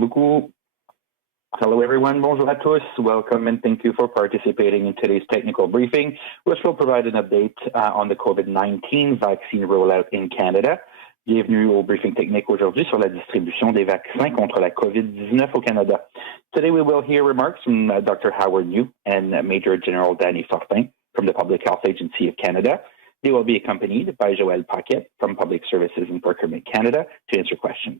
beaucoup. Hello, everyone. Bonjour à tous. Welcome and thank you for participating in today's technical briefing, which will provide an update on the COVID-19 vaccine rollout in Canada. Bienvenue au briefing technique aujourd'hui sur la distribution des vaccins contre la COVID-19 au Canada. Today we will hear remarks from Dr. Howard New and Major General Danny Fortin from the Public Health Agency of Canada. They will be accompanied by Joël Paquette from Public Services and Procurement Canada to answer questions.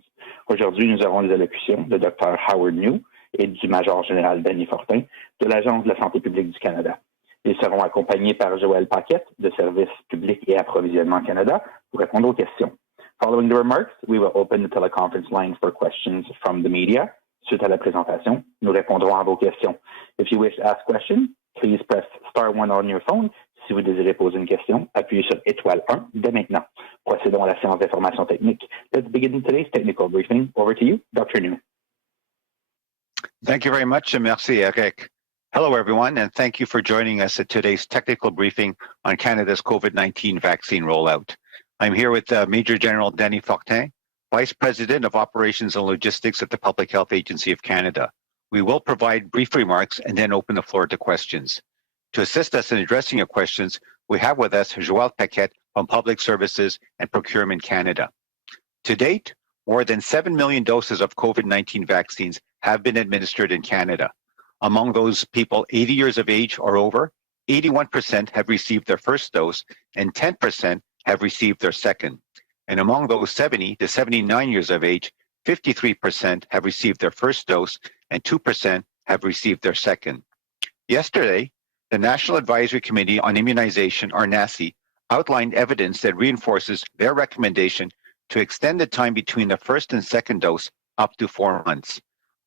Aujourd'hui, nous aurons les allocutions de Dr. Howard New et du Major Général Danny Fortin de l'Agence de la santé publique du Canada. Ils seront accompagnés par Joël Paquette de Services publics et approvisionnement Canada pour répondre aux questions. Following the remarks, we will open the teleconference line for questions from the media. Suite à la présentation, nous répondrons à vos questions. If you wish to ask questions, please press star 1 on your phone. Si vous désirez poser une question, appuyez sur étoile 1 dès maintenant. Procédons à la séance d'information technique. Let's begin today's technical briefing. Over to you, Dr. New. Thank you very much, and merci, Eric. Hello, everyone, and thank you for joining us at today's technical briefing on Canada's COVID-19 vaccine rollout. I'm here with Major General Danny Fortin, Vice President of Operations and Logistics at the Public Health Agency of Canada. We will provide brief remarks and then open the floor to questions. To assist us in addressing your questions, we have with us Joël Paquette from Public Services and Procurement Canada. To date, more than 7 million doses of COVID-19 vaccines have been administered in Canada. Among those people 80 years of age or over, 81% have received their first dose and 10% have received their second. And among those 70 to 79 years of age, 53% have received their first dose and 2% have received their second. Yesterday, the National Advisory Committee on Immunization, or NACI, outlined evidence that reinforces their recommendation to extend the time between the first and second dose up to 4 months.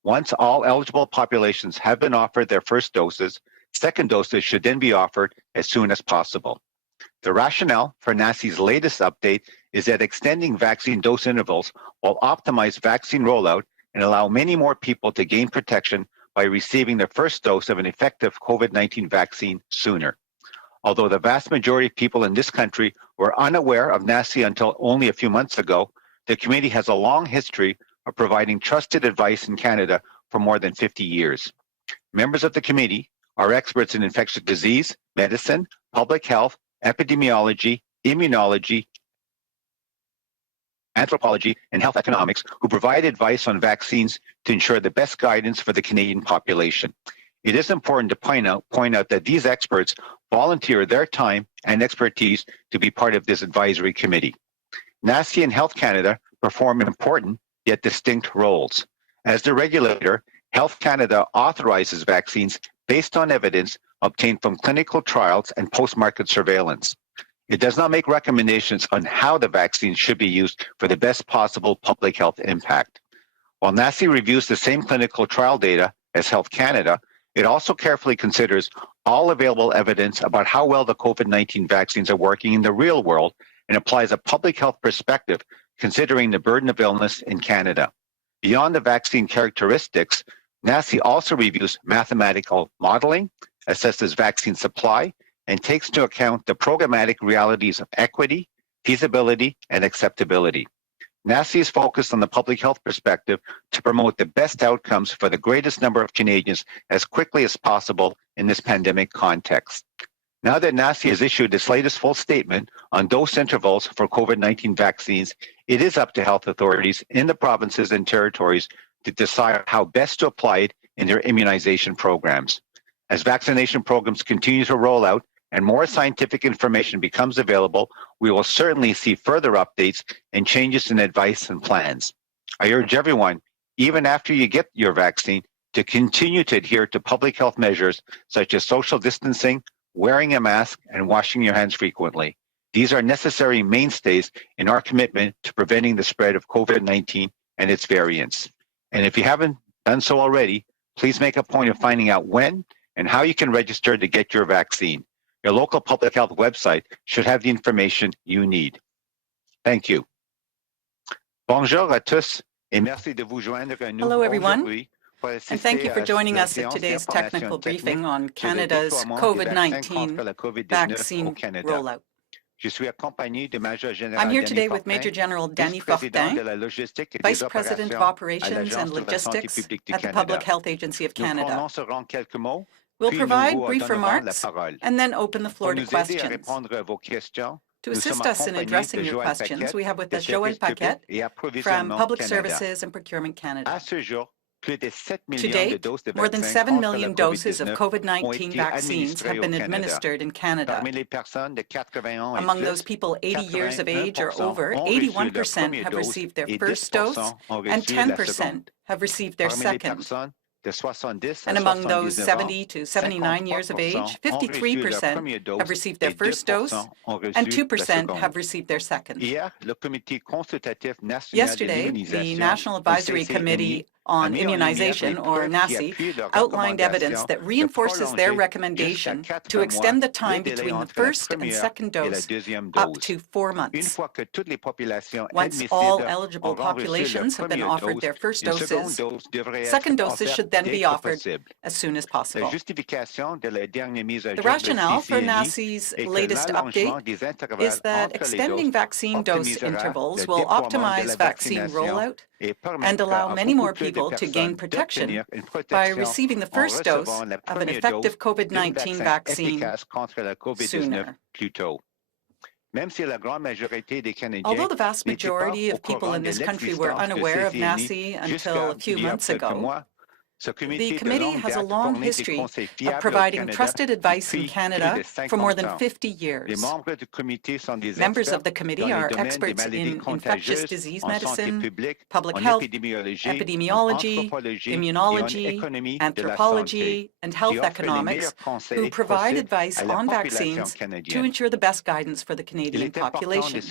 Once all eligible populations have been offered their first doses, second doses should then be offered as soon as possible. The rationale for NACI's latest update is that extending vaccine dose intervals will optimize vaccine rollout and allow many more people to gain protection by receiving their first dose of an effective COVID-19 vaccine sooner. Although the vast majority of people in this country were unaware of NACI until only a few months ago, the committee has a long history of providing trusted advice in Canada for more than 50 years. Members of the committee are experts in infectious disease, medicine, public health, epidemiology, immunology, anthropology, and health economics who provide advice on vaccines to ensure the best guidance for the Canadian population. It is important to point out that these experts volunteer their time and expertise to be part of this advisory committee. NACI and Health Canada perform important yet distinct roles. As the regulator, Health Canada authorizes vaccines based on evidence obtained from clinical trials and post-market surveillance. It does not make recommendations on how the vaccine should be used for the best possible public health impact. While NACI reviews the same clinical trial data as Health Canada, it also carefully considers all available evidence about how well the COVID-19 vaccines are working in the real world and applies a public health perspective considering the burden of illness in Canada. Beyond the vaccine characteristics, NACI also reviews mathematical modeling, assesses vaccine supply, and takes into account the programmatic realities of equity, feasibility, and acceptability. NACI is focused on the public health perspective to promote the best outcomes for the greatest number of Canadians as quickly as possible in this pandemic context. Now that NACI has issued its latest full statement on dose intervals for COVID-19 vaccines, it is up to health authorities in the provinces and territories to decide how best to apply it in their immunization programs. As vaccination programs continue to roll out and more scientific information becomes available, we will certainly see further updates and changes in advice and plans. I urge everyone, even after you get your vaccine, to continue to adhere to public health measures such as social distancing, wearing a mask, and washing your hands frequently. These are necessary mainstays in our commitment to preventing the spread of COVID-19 and its variants. And if you haven't done so already, please make a point of finding out when and how you can register to get your vaccine. Your local public health website should have the information you need. Thank you. Bonjour à tous et merci de vous joindre à nous. Hello, everyone, aujourd'hui pour and assister thank you for à joining cette us at séance today's d'information technical technique briefing on sur le Canada's déploiement des vaccins contre COVID-19 la COVID-19 au vaccine Canada. rollout. I'm here today with Major General Danny Fortin, Vice President of Operations and Logistics at the Public Health Agency of Canada. We'll provide brief remarks and then open the floor to questions. To assist us in addressing your questions, we have with us Joël Paquette from Public Services and Procurement Canada. To date, more than 7 million doses of COVID-19 vaccines have been administered in Canada. Among those people 80 years of age or over, 81% have received their first dose and 10% have received their second. And among those 70 to 79 years of age, 53% have received their first dose and 2% have received their second. Yesterday, the National Advisory Committee on Immunization, or NACI, outlined evidence that reinforces their recommendation to extend the time between the first and second dose up to 4 months. Once all eligible populations have been offered their first doses, second doses should then be offered as soon as possible. The rationale for NACI's latest update is that extending vaccine dose intervals will optimize vaccine rollout and allow many more people to gain protection by receiving the first dose of an effective COVID-19 vaccine sooner. Although the vast majority of people in this country were unaware of NACI until a few months ago, the committee has a long history of providing trusted advice in Canada for more than 50 years. Members of the committee are experts in infectious disease medicine, public health, epidemiology, immunology, anthropology, and health economics, who provide advice on vaccines to ensure the best guidance for the Canadian population.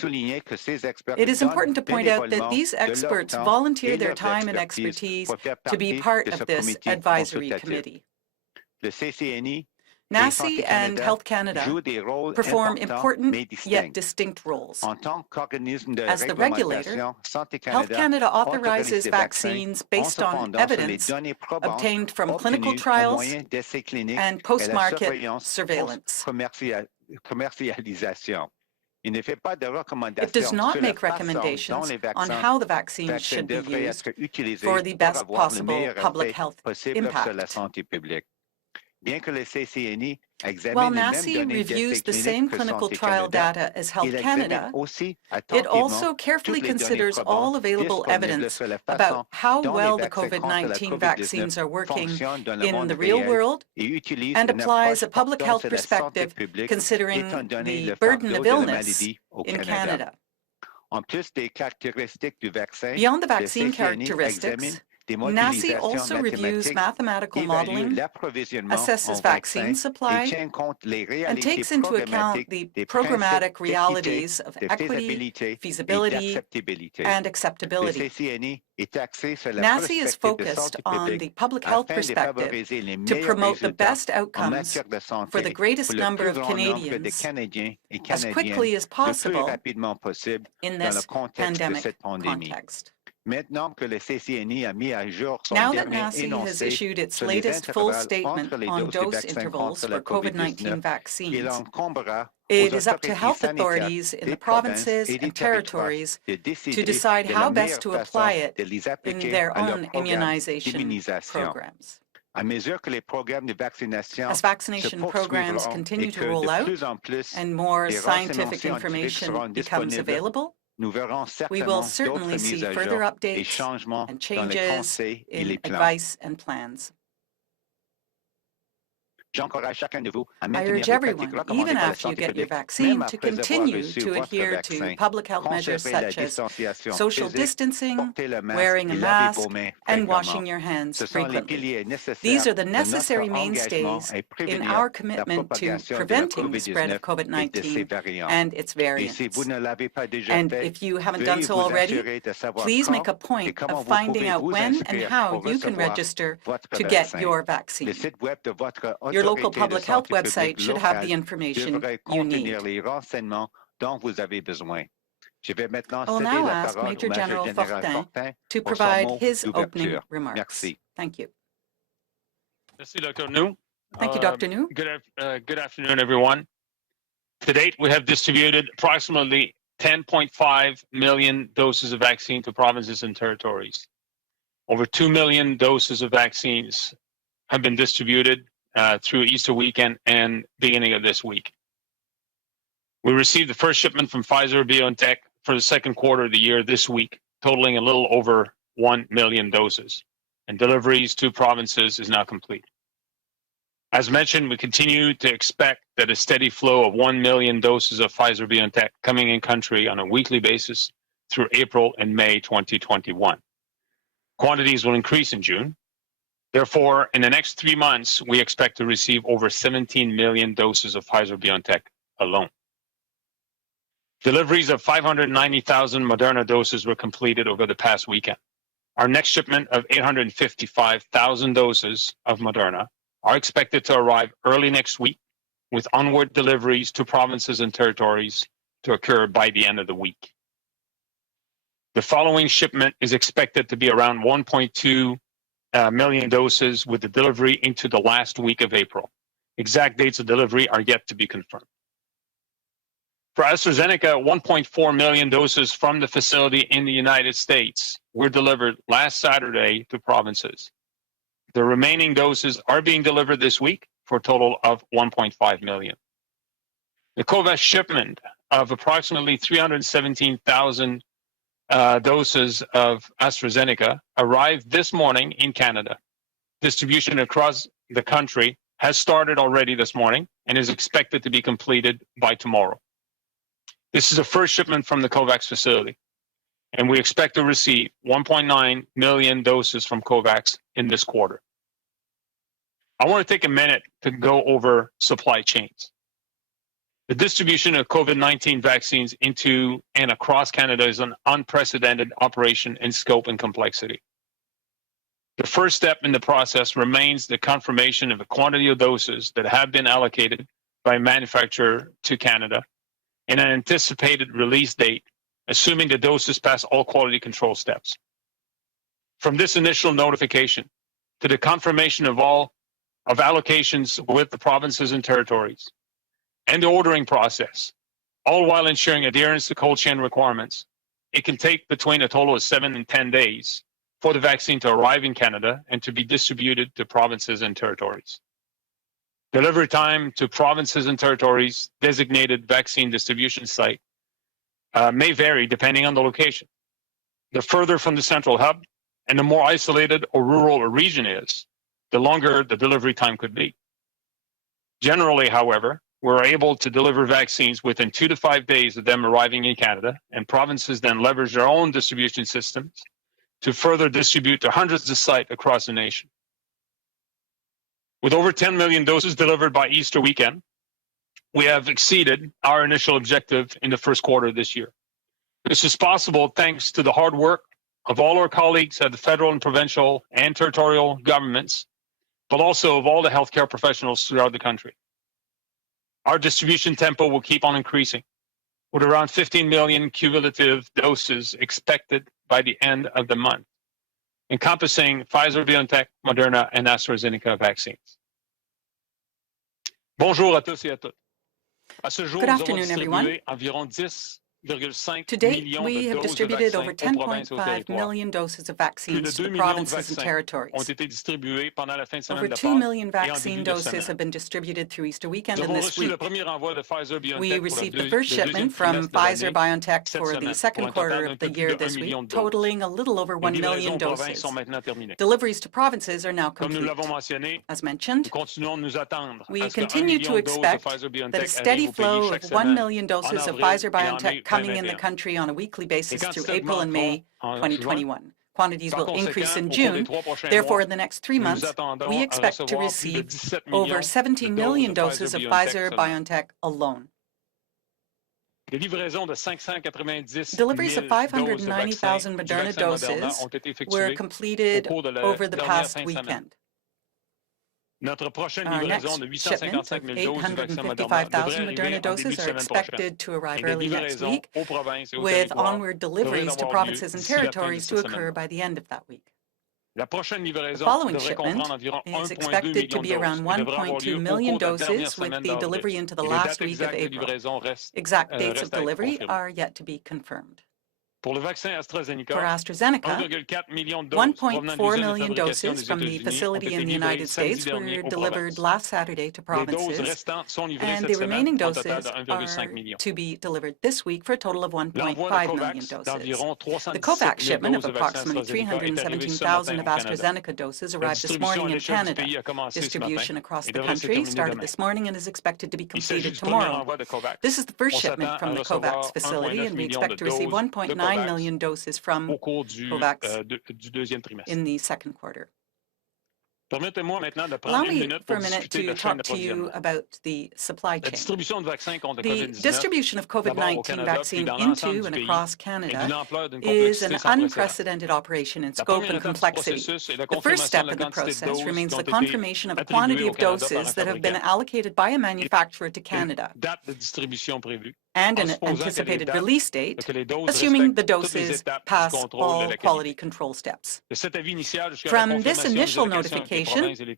It is important to point out that these experts volunteer their time and expertise to be part of this advisory committee. NACI and Health Canada perform important yet distinct roles. As the regulator, Health Canada authorizes vaccines based on evidence obtained from clinical trials and post-market surveillance. It does not make recommendations on how the vaccine should be used for the best possible public health impact. While NACI reviews the same clinical trial data as Health Canada, it also carefully considers all available evidence about how well the COVID-19 vaccines are working in the real world and applies a public health perspective considering the burden of illness in Canada. Beyond the vaccine characteristics, NACI also reviews mathematical modeling, assesses vaccine supply, and takes into account the programmatic realities of equity, feasibility, and acceptability. NACI is focused on the public health perspective to promote the best outcomes for the greatest number of Canadians as quickly as possible in this pandemic context. Now that NACI has issued its latest full statement on dose intervals for COVID-19 vaccines, it is up to health authorities in the provinces and territories to decide how best to apply it in their own immunization programs. As vaccination programs continue to roll out and more scientific information becomes available, we will certainly see further updates and changes in advice and plans. I urge everyone, even after you get your vaccine, to continue to adhere to public health measures such as social distancing, wearing a mask, and washing your hands frequently. These are the necessary mainstays in our commitment to preventing the spread of COVID-19 and its variants. And if you haven't done so already, please make a point of finding out when and how you can register to get your vaccine. Your local public health website should have the information you need. I will now ask Major General Fortin to provide his opening remarks. Thank you. Merci, Dr. New. Thank you, Dr. New. Good afternoon, everyone. To date, we have distributed approximately 10.5 million doses of vaccine to provinces and territories. Over 2 million doses of vaccines have been distributed through Easter weekend and beginning of this week. We received the first shipment from Pfizer-BioNTech for the second quarter of the year this week, totaling a little over 1 million doses, and deliveries to provinces is now complete. As mentioned, we continue to expect that a steady flow of 1 million doses of Pfizer-BioNTech coming in country on a weekly basis through April and May 2021. Quantities will increase in June. Therefore, in the next 3 months, we expect to receive over 17 million doses of Pfizer-BioNTech alone. Deliveries of 590,000 Moderna doses were completed over the past weekend. Our next shipment of 855,000 doses of Moderna are expected to arrive early next week, with onward deliveries to provinces and territories to occur by the end of the week. The following shipment is expected to be around 1.2 million doses, with the delivery into the last week of April. Exact dates of delivery are yet to be confirmed. For AstraZeneca, 1.4 million doses from the facility in the United States were delivered last Saturday to provinces. The remaining doses are being delivered this week for a total of 1.5 million. The COVAX shipment of approximately 317,000 doses of AstraZeneca arrived this morning in Canada. Distribution across the country has started already this morning and is expected to be completed by tomorrow. This is the first shipment from the COVAX facility, and we expect to receive 1.9 million doses from COVAX in this quarter. I want to take a minute to go over supply chains. The distribution of COVID-19 vaccines into and across Canada is an unprecedented operation in scope and complexity. The first step in the process remains the confirmation of the quantity of doses that have been allocated by a manufacturer to Canada and an anticipated release date, assuming the doses pass all quality control steps. From this initial notification to the confirmation of allocations with the provinces and territories, and the ordering process, all while ensuring adherence to cold chain requirements, it can take between a total of 7 and 10 days for the vaccine to arrive in Canada and to be distributed to provinces and territories. Delivery time to provinces and territories' designated vaccine distribution site may vary depending on the location. The further from the central hub and the more isolated or rural a region is, the longer the delivery time could be. Generally, however, we're able to deliver vaccines within 2 to 5 days of them arriving in Canada, and provinces then leverage their own distribution systems to further distribute to hundreds of sites across the nation. With over 10 million doses delivered by Easter weekend, we have exceeded our initial objective in the first quarter of this year. This is possible thanks to the hard work of all our colleagues at the federal and provincial and territorial governments, but also of all the healthcare professionals throughout the country. Our distribution tempo will keep on increasing, with around 15 million cumulative doses expected by the end of the month, encompassing Pfizer, BioNTech, Moderna, and AstraZeneca vaccines. Bonjour à tous et à toutes. Good afternoon, everyone. To date, we have distributed over 10.5 million doses of vaccines to the provinces and territories. Over 2 million vaccine doses have been distributed through Easter weekend and this week. We received the first shipment from Pfizer-BioNTech for the second quarter of the year this week, totaling a little over 1 million doses. Deliveries to provinces are now complete. As mentioned, we continue to expect that a steady flow of 1 million doses of Pfizer-BioNTech coming in the country on a weekly basis through April and May 2021. Quantities will increase in June. Therefore, in the next 3 months, we expect to receive over 17 million doses of Pfizer-BioNTech alone. Deliveries of 590,000 Moderna doses were completed over the past weekend. Our next shipment of 855,000 Moderna doses are expected to arrive early next week, with onward deliveries to provinces and territories to occur by the end of that week. The following shipment is expected to be around 1.2 million doses, with the delivery into the last week of April. Exact dates of delivery are yet to be confirmed. For AstraZeneca, 1.4 million doses from the facility in the United States were delivered last Saturday to provinces, and the remaining doses are to be delivered this week for a total of 1.5 million doses. The COVAX shipment of approximately 317,000 of AstraZeneca doses arrived this morning in Canada. Distribution across the country started this morning and is expected to be completed tomorrow. This is the first shipment from the COVAX facility, and we expect to receive 1.9 million doses from COVAX in the second quarter. Allow me for a minute to talk to you about the supply chain. The distribution of COVID-19 vaccine into and across Canada is an unprecedented operation in scope and complexity. The first step in the process remains the confirmation of a quantity of doses that have been allocated by a manufacturer to Canada, and an anticipated release date, assuming the doses pass all quality control steps. From this initial notification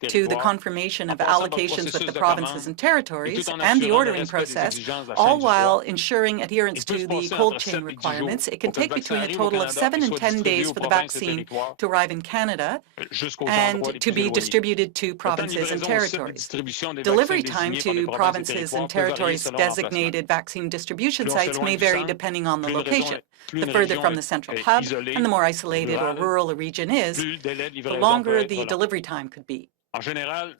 to the confirmation of allocations with the provinces and territories and the ordering process, all while ensuring adherence to the cold chain requirements, it can take between a total of 7 and 10 days for the vaccine to arrive in Canada and to be distributed to provinces and territories. Delivery time to provinces and territories' designated vaccine distribution sites may vary depending on the location. The further from the central hub and the more isolated or rural a region is, the longer the delivery time could be.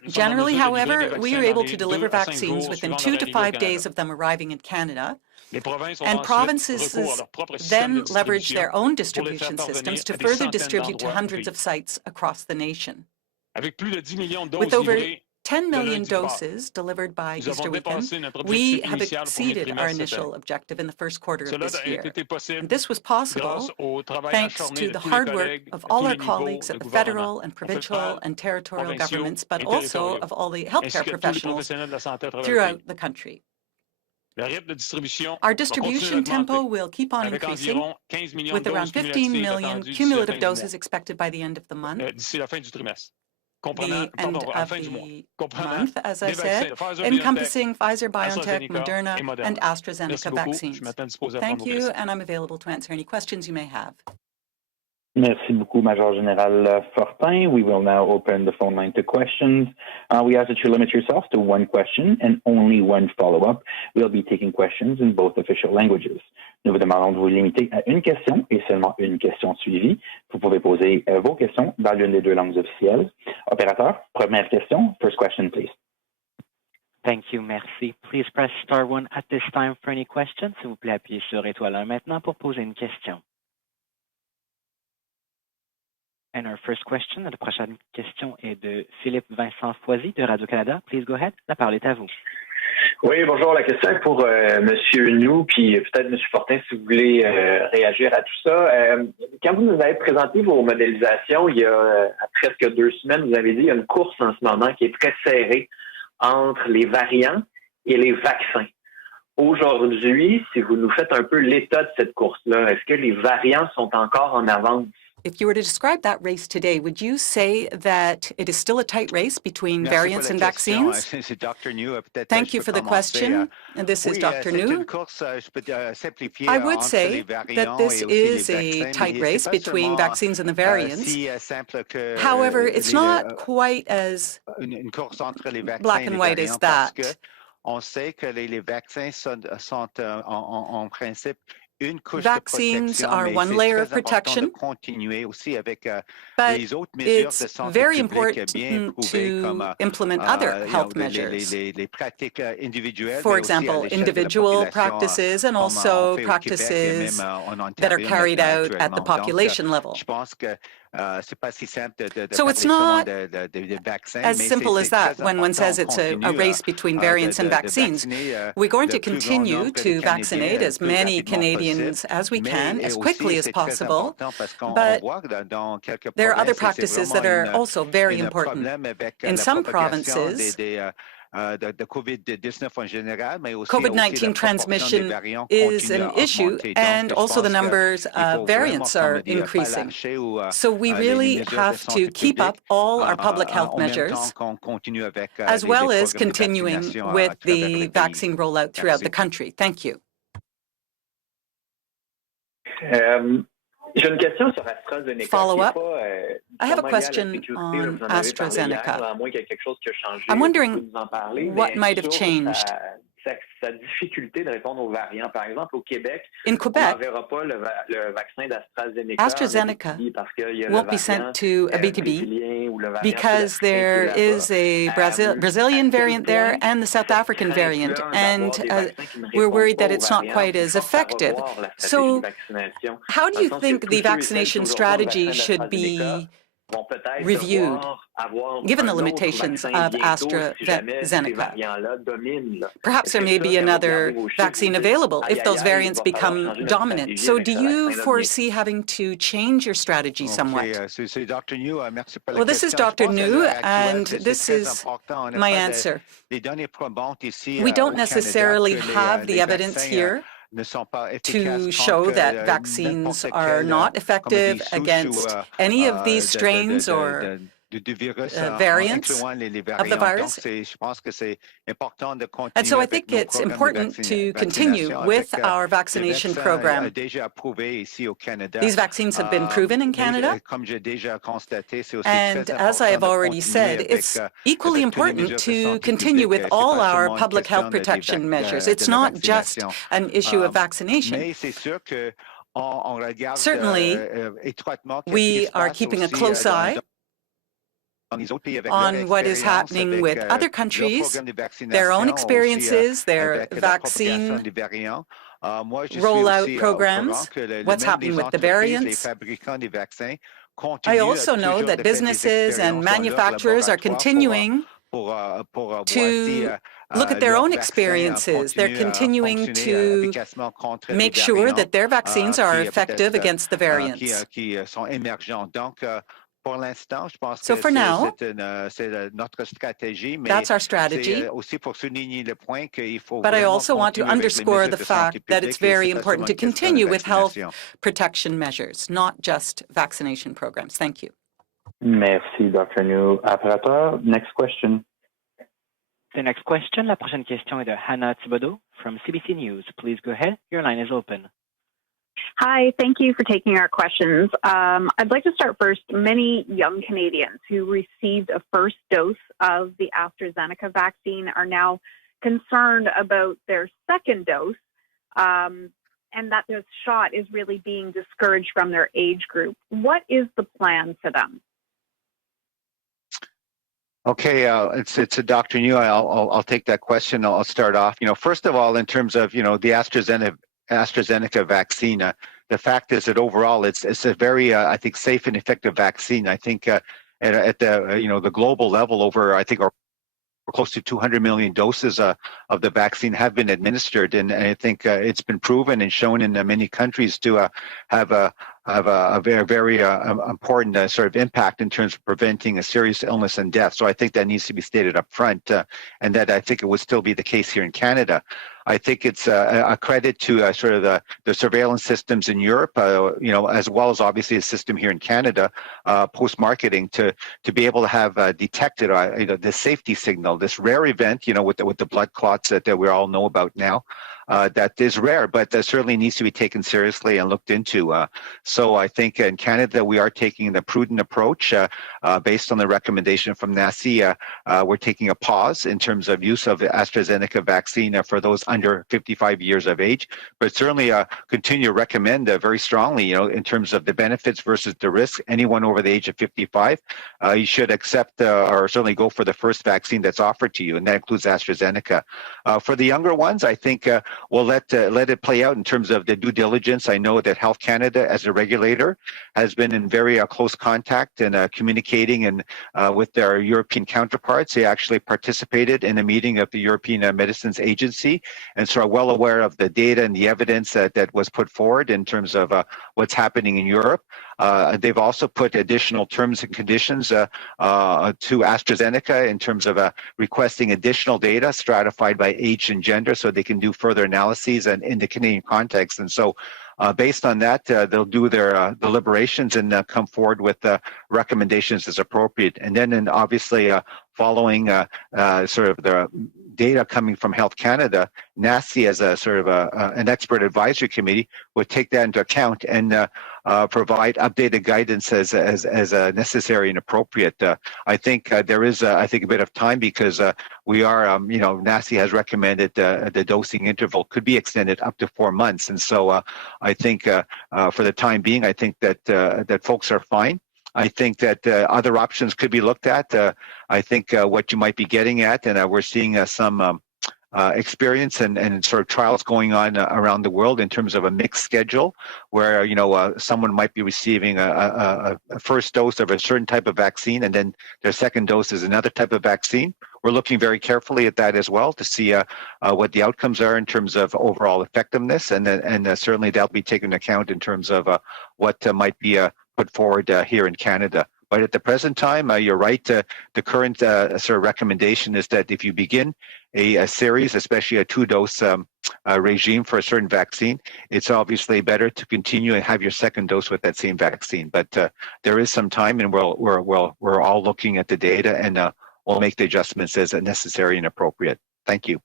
Generally, however, we are able to deliver vaccines within 2 to 5 days of them arriving in Canada, and provinces then leverage their own distribution systems to further distribute to hundreds of sites across the nation. With over 10 million doses delivered by Easter weekend, we have exceeded our initial objective in the first quarter of this year. And this was possible thanks to the hard work of all our colleagues at the federal and provincial and territorial governments, but also of all the healthcare professionals throughout the country. Our distribution tempo will keep on increasing, with around 15 million cumulative doses expected by the end of the month. The end of the month, as I said, encompassing Pfizer, BioNTech, Moderna, and AstraZeneca vaccines. Thank you, and I'm available to answer any questions you may have. Merci beaucoup, Major General Fortin. We will now open the phone line to questions. We ask that you limit yourself to one question and only one follow-up. We'll be taking questions in both official languages. Nous vous demandons de vous limiter à une question et seulement une question suivie. Vous pouvez poser vos questions dans l'une des deux langues officielles. Opérateur, première question. First question, please. Thank you, merci. Please press star 1 at this time for any questions. S'il vous plaît, appuyez sur étoile 1 maintenant pour poser une question. And our first question, la prochaine question est de Philippe Vincent Foisy de Radio-Canada. Please go ahead. La parole est à vous. Oui, bonjour. La question est pour M. Nou, puis peut-être M. Fortin, si vous voulez réagir à tout ça. Quand vous nous avez présenté vos modélisations, il y a presque 2 semaines, vous avez dit qu'il y a une course en ce moment qui est très serrée entre les variants et les vaccins. Aujourd'hui, si vous nous faites un peu l'état de cette course-là, est-ce que les variants sont encore en avance? If you were to describe that race today, would you say that it is still a tight race between variants and vaccines? Thank you for the question. And this is Dr. New. I would say that this is a tight race between vaccines and the variants. However, it's not quite as black and white as that. On sait que les vaccins sont en principe Vaccines are one layer of protection, but it's very important to implement other health measures. For example, individual practices and also practices that are carried out at the population level. So it's not as simple as that when one says it's a race between variants and vaccines. We're going to continue to vaccinate as many Canadians as we can, as quickly as possible, but there are other practices that are also very important. In some provinces, COVID-19 transmission is an issue, and also the numbers of variants are increasing. So we really have to keep up all our public health measures, as well as continuing with the vaccine rollout throughout the country. Thank you. Follow-up. I have a question on AstraZeneca. I'm wondering what might have changed. In Quebec, AstraZeneca won't be sent to a BTB because there is a Brazilian variant there and the South African variant, and we're worried that it's not quite as effective. So how do you think the vaccination strategy should be reviewed, given the limitations of AstraZeneca? Perhaps there may be another vaccine available if those variants become dominant. So do you foresee having to change your strategy somewhat? Well, this is Dr. New, and this is my answer. We don't necessarily have the evidence here to show that vaccines are not effective against any of these strains or variants of the virus. And so I think it's important to continue with our vaccination program. These vaccines have been proven in Canada, and as I have already said, it's equally important to continue with all our public health protection measures. It's not just an issue of vaccination. Certainly, we are keeping a close eye on what is happening with other countries, their own experiences, their vaccine rollout programs, what's happening with the variants. I also know that businesses and manufacturers are continuing to look at their own experiences. They're continuing to make sure that their vaccines are effective against the variants. So for now, that's our strategy. But I also want to underscore the fact that it's very important to continue with health protection measures, not just vaccination programs. Thank you. Merci, Dr. New. Next question. The next question, la prochaine question est de Hannah Thibodeau from CBC News. Please go ahead. Your line is open. Hi, thank you for taking our questions. I'd like to start first. Many young Canadians who received a first dose of the AstraZeneca vaccine are now concerned about their second dose, and that this shot is really being discouraged from their age group. What is the plan for them? Okay, it's a Dr. New. I'll take that question. I'll start off. First of all, in terms of the AstraZeneca vaccine, the fact is that overall it's a very I think safe and effective vaccine. I think at the the global level, over I think close to 200 million doses of the vaccine have been administered, and I think it's been proven and shown in many countries to have a very important sort of impact in terms of preventing a serious illness and death. So I think that needs to be stated up front, and that I think it would still be the case here in Canada. I think it's a credit to sort of the surveillance systems in Europe, as well as obviously a system here in Canada, post-marketing, to be able to have detected the safety signal, this rare event, with the blood clots that we all know about now. That is rare, but that certainly needs to be taken seriously and looked into. So I think in Canada, we are taking the prudent approach based on the recommendation from NACI. We're taking a pause in terms of use of the AstraZeneca vaccine for those under 55 years of age, but certainly continue to recommend very strongly, in terms of the benefits versus the risk. Anyone over the age of 55, you should accept or certainly go for the first vaccine that's offered to you, and that includes AstraZeneca. For the younger ones, I think we'll let it play out in terms of the due diligence. I know that Health Canada, as a regulator, has been in very close contact and communicating and with their European counterparts. They actually participated in a meeting of the European Medicines Agency, and so are well aware of the data and the evidence that was put forward in terms of what's happening in Europe. They've also put additional terms and conditions to AstraZeneca in terms of requesting additional data stratified by age and gender so they can do further analyses and in the Canadian context. And so based on that, they'll do their deliberations and come forward with recommendations as appropriate. And then obviously following sort of the data coming from Health Canada, NACI as a sort of an expert advisory committee would take that into account and provide updated guidance as necessary and appropriate. I think there is, I think, a bit of time because we are, NACI has recommended the dosing interval could be extended up to 4 months. And so I think for the time being, I think that folks are fine. I think that other options could be looked at. I think what you might be getting at, and we're seeing some experience and sort of trials going on around the world in terms of a mixed schedule where, someone might be receiving a first dose of a certain type of vaccine and then their second dose is another type of vaccine. We're looking very carefully at that as well to see what the outcomes are in terms of overall effectiveness, and certainly that'll be taken into account in terms of what might be put forward here in Canada. But at the present time, you're right. The current sort of recommendation is that if you begin a series, especially a 2-dose regime for a certain vaccine, it's obviously better to continue and have your second dose with that same vaccine. But there is some time, and we're all looking at the data, and we'll make the adjustments as necessary and appropriate. Thank you.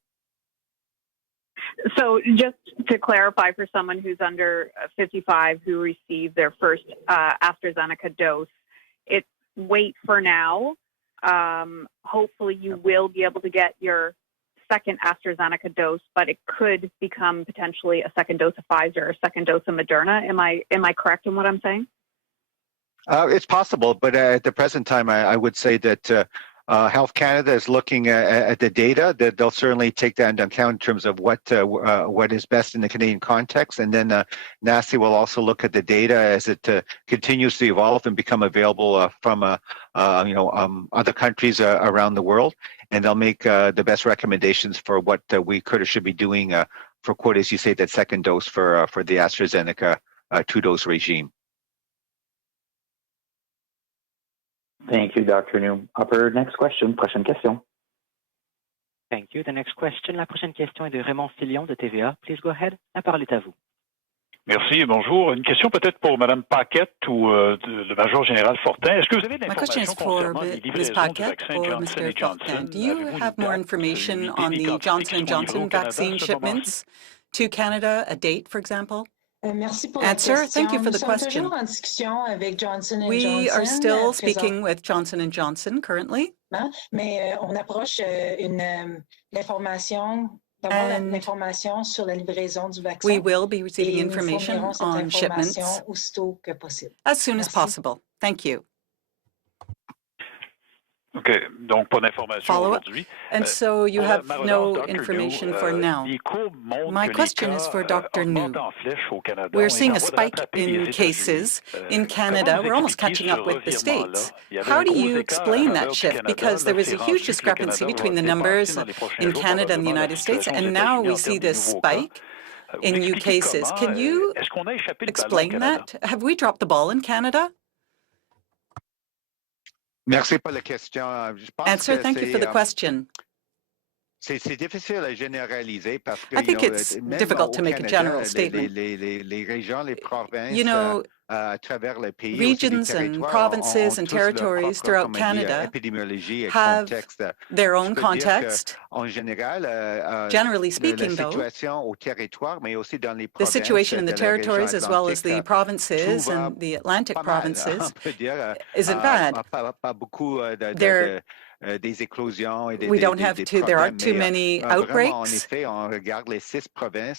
So just to clarify for someone who's under 55 who received their first AstraZeneca dose, it's wait for now. Hopefully you will be able to get your second AstraZeneca dose, but it could become potentially a second dose of Pfizer or a second dose of Moderna. Am I correct in what I'm saying? It's possible, but at the present time, I would say that Health Canada is looking at the data. That they'll certainly take that into account in terms of what is best in the Canadian context, and then NACI will also look at the data as it continues to evolve and become available from other countries around the world, and they'll make the best recommendations for what we could or should be doing for, quote, as you say, that second dose for the AstraZeneca 2-dose regime. Thank you, Dr. New. Upper next question. Prochaine question. Thank you. The next question. La prochaine question est de Raymond Filion de TVA. Please go ahead. La parole est à vous. Merci, bonjour. Une question peut-être pour Mme Paquette ou le Major Général Fortin. Est-ce que vous avez de l'information concernant les livraisons du vaccin Johnson & Johnson? Do you have more information on the Johnson & Johnson vaccine shipments to Canada, a date, for example? Answer, thank you for the question. We are still speaking with Johnson & Johnson currently. And we will be receiving information on shipments as soon as possible. Thank you. Okay, donc pas d'information aujourd'hui. And so you have no information for now. My question is for Dr. New. We're seeing a spike in cases in Canada. We're almost catching up with the States. How do you explain that shift? Because there was a huge discrepancy between the numbers in Canada and the United States, and now we see this spike in new cases. Can you explain that? Have we dropped the ball in Canada? Merci pour la question. Answer, thank you for the question. I think it's difficult to make a general statement. Regions and provinces and territories throughout Canada have their own context. Generally speaking, though, the situation in the territories as well as the provinces and the Atlantic provinces isn't bad. There We don't have there aren't too many outbreaks.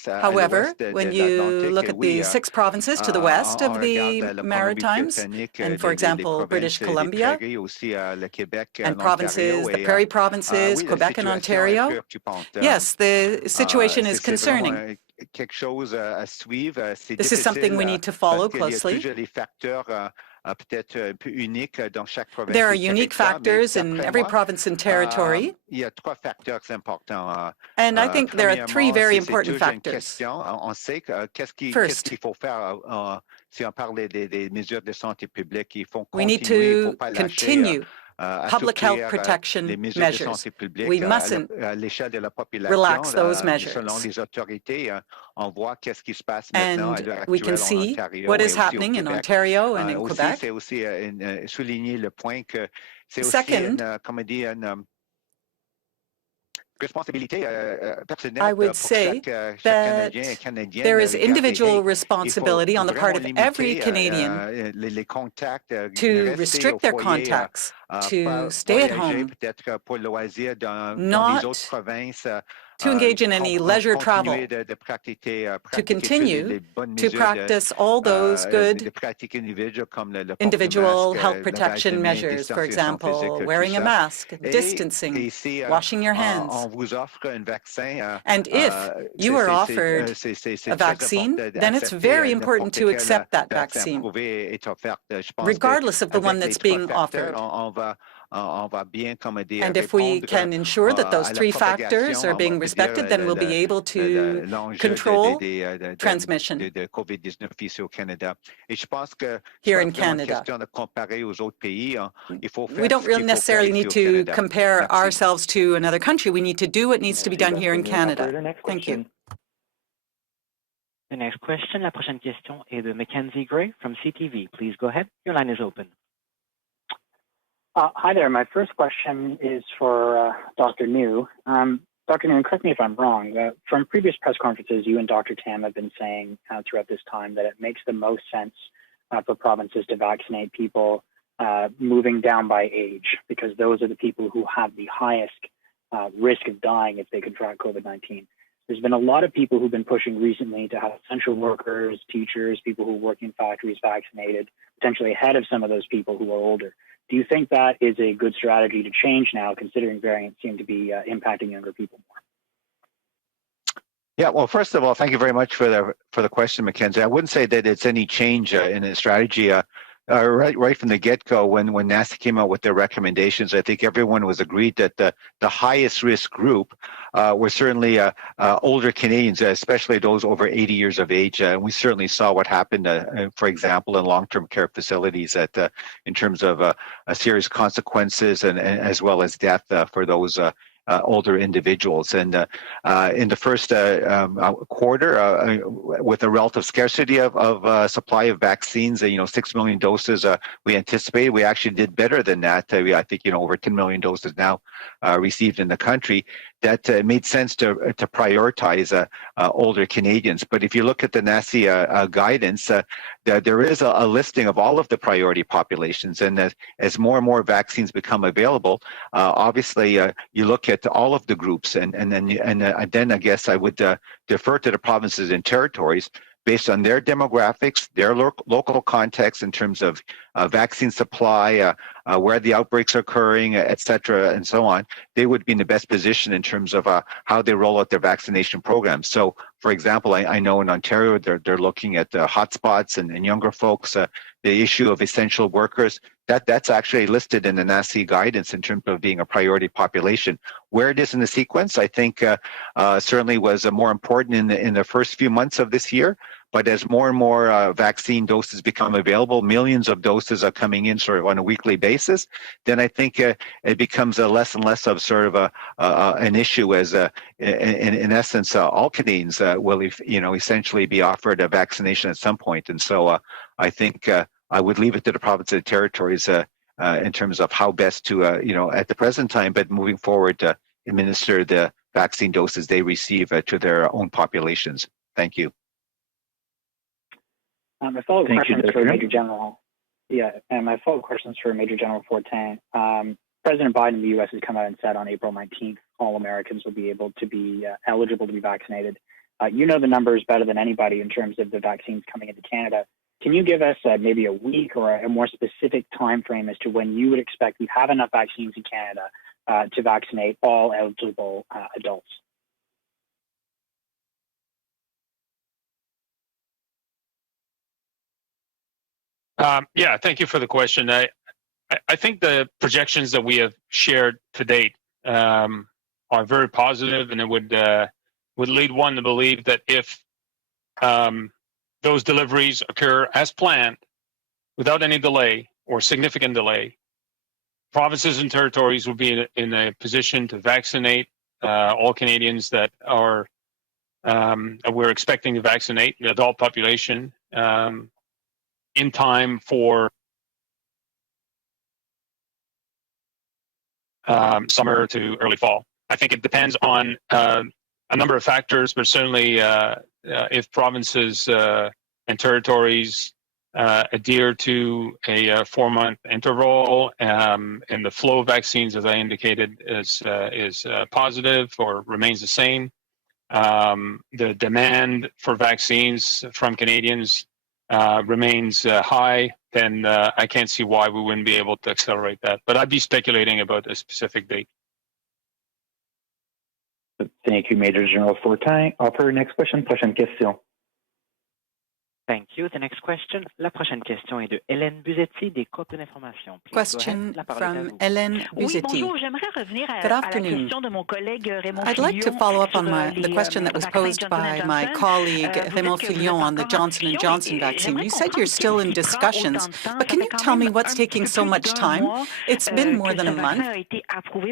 However, when you look at the 6 provinces to the west of the Maritimes, and for example, British Columbia, and provinces, the Prairie provinces, Quebec and Ontario, yes, the situation is concerning. This is something we need to follow closely. There are unique factors in every province and territory, and I think there are 3 very important factors. First, we need to continue public health protection measures. We mustn't relax those measures. And we can see what is happening in Ontario and in Quebec. Second, I would say that there is individual responsibility on the part of every Canadian to restrict their contacts, to stay at home, not to engage in any leisure travel, to continue to practice all those good individual health protection measures, for example, wearing a mask, distancing, washing your hands. And if you are offered a vaccine, then it's very important to accept that vaccine, regardless of the one that's being offered. And if we can ensure that those 3 factors are being respected, then we'll be able to control transmission here in Canada. We don't really necessarily need to compare ourselves to another country. We need to do what needs to be done here in Canada. Thank you. The next question, la prochaine question est de Mackenzie Gray from CTV. Please go ahead. Your line is open. Hi there. My first question is for Dr. New. Dr. New, correct me if I'm wrong. From previous press conferences, you and Dr. Tam have been saying throughout this time that it makes the most sense for provinces to vaccinate people moving down by age, because those are the people who have the highest risk of dying if they contract COVID-19. There's been a lot of people who've been pushing recently to have essential workers, teachers, people who work in factories vaccinated, potentially ahead of some of those people who are older. Do you think that is a good strategy to change now, considering variants seem to be impacting younger people more? Yeah, well, first of all, thank you very much for the question, Mackenzie. I wouldn't say that it's any change in the strategy. Right from the get-go, when NASA came out with their recommendations, I think everyone was agreed that the highest risk group were certainly older Canadians, especially those over 80 years of age. We certainly saw what happened, for example, in long-term care facilities in terms of serious consequences and as well as death for those older individuals. And in the first quarter, with a relative scarcity of supply of vaccines, 6 million doses we anticipated. We actually did better than that. I think, over 10 million doses now received in the country. That made sense to prioritize older Canadians. But if you look at the NASA guidance, there is a listing of all of the priority populations. And as more and more vaccines become available, obviously you look at all of the groups. And then I guess I would defer to the provinces and territories based on their demographics, their local context in terms of vaccine supply, where the outbreaks are occurring, et cetera, and so on. They would be in the best position in terms of how they roll out their vaccination programs. So, for example, I know in Ontario, they're looking at hotspots and younger folks, the issue of essential workers. That's actually listed in the NASA guidance in terms of being a priority population. Where it is in the sequence, I think certainly was more important in the first few months of this year. But as more and more vaccine doses become available, millions of doses are coming in sort of on a weekly basis, then I think it becomes less and less of sort of an issue as, in essence, all Canadians will, essentially be offered a vaccination at some point. And so I think I would leave it to the provinces and territories in terms of how best to, at the present time, but moving forward, to administer the vaccine doses they receive to their own populations. Thank you. My follow-up question is for Major General. Yeah, and my follow-up question is for Major General Fortin. President Biden in the U.S. has come out and said on April 19th, all Americans will be able to be eligible to be vaccinated. You know the numbers better than anybody in terms of the vaccines coming into Canada. Can you give us maybe a week or a more specific time frame as to when you would expect we have enough vaccines in Canada to vaccinate all eligible adults? Yeah, thank you for the question. I think the projections that we have shared to date are very positive, and it would lead one to believe that if those deliveries occur as planned, without any delay or significant delay, provinces and territories will be in a position to vaccinate all Canadians that are we're expecting to vaccinate the adult population in time for summer to early fall. I think it depends on a number of factors, but certainly if provinces and territories adhere to a 4-month interval, and the flow of vaccines, as I indicated, is positive or remains the same. The demand for vaccines from Canadians remains high, then I can't see why we wouldn't be able to accelerate that. But I'd be speculating about a specific date. Thank you, Major General Fortin. Operator, next question. Prochaine question. Thank you. The next question. La prochaine question est de Hélène Buzetti des Groupes d'information. Question from Hélène Buzetti. Good afternoon. I'd like to follow up on the question that was posed by my colleague Raymond Filion on the Johnson & Johnson vaccine. You said you're still in discussions, but can you tell me what's taking so much time? It's been more than a month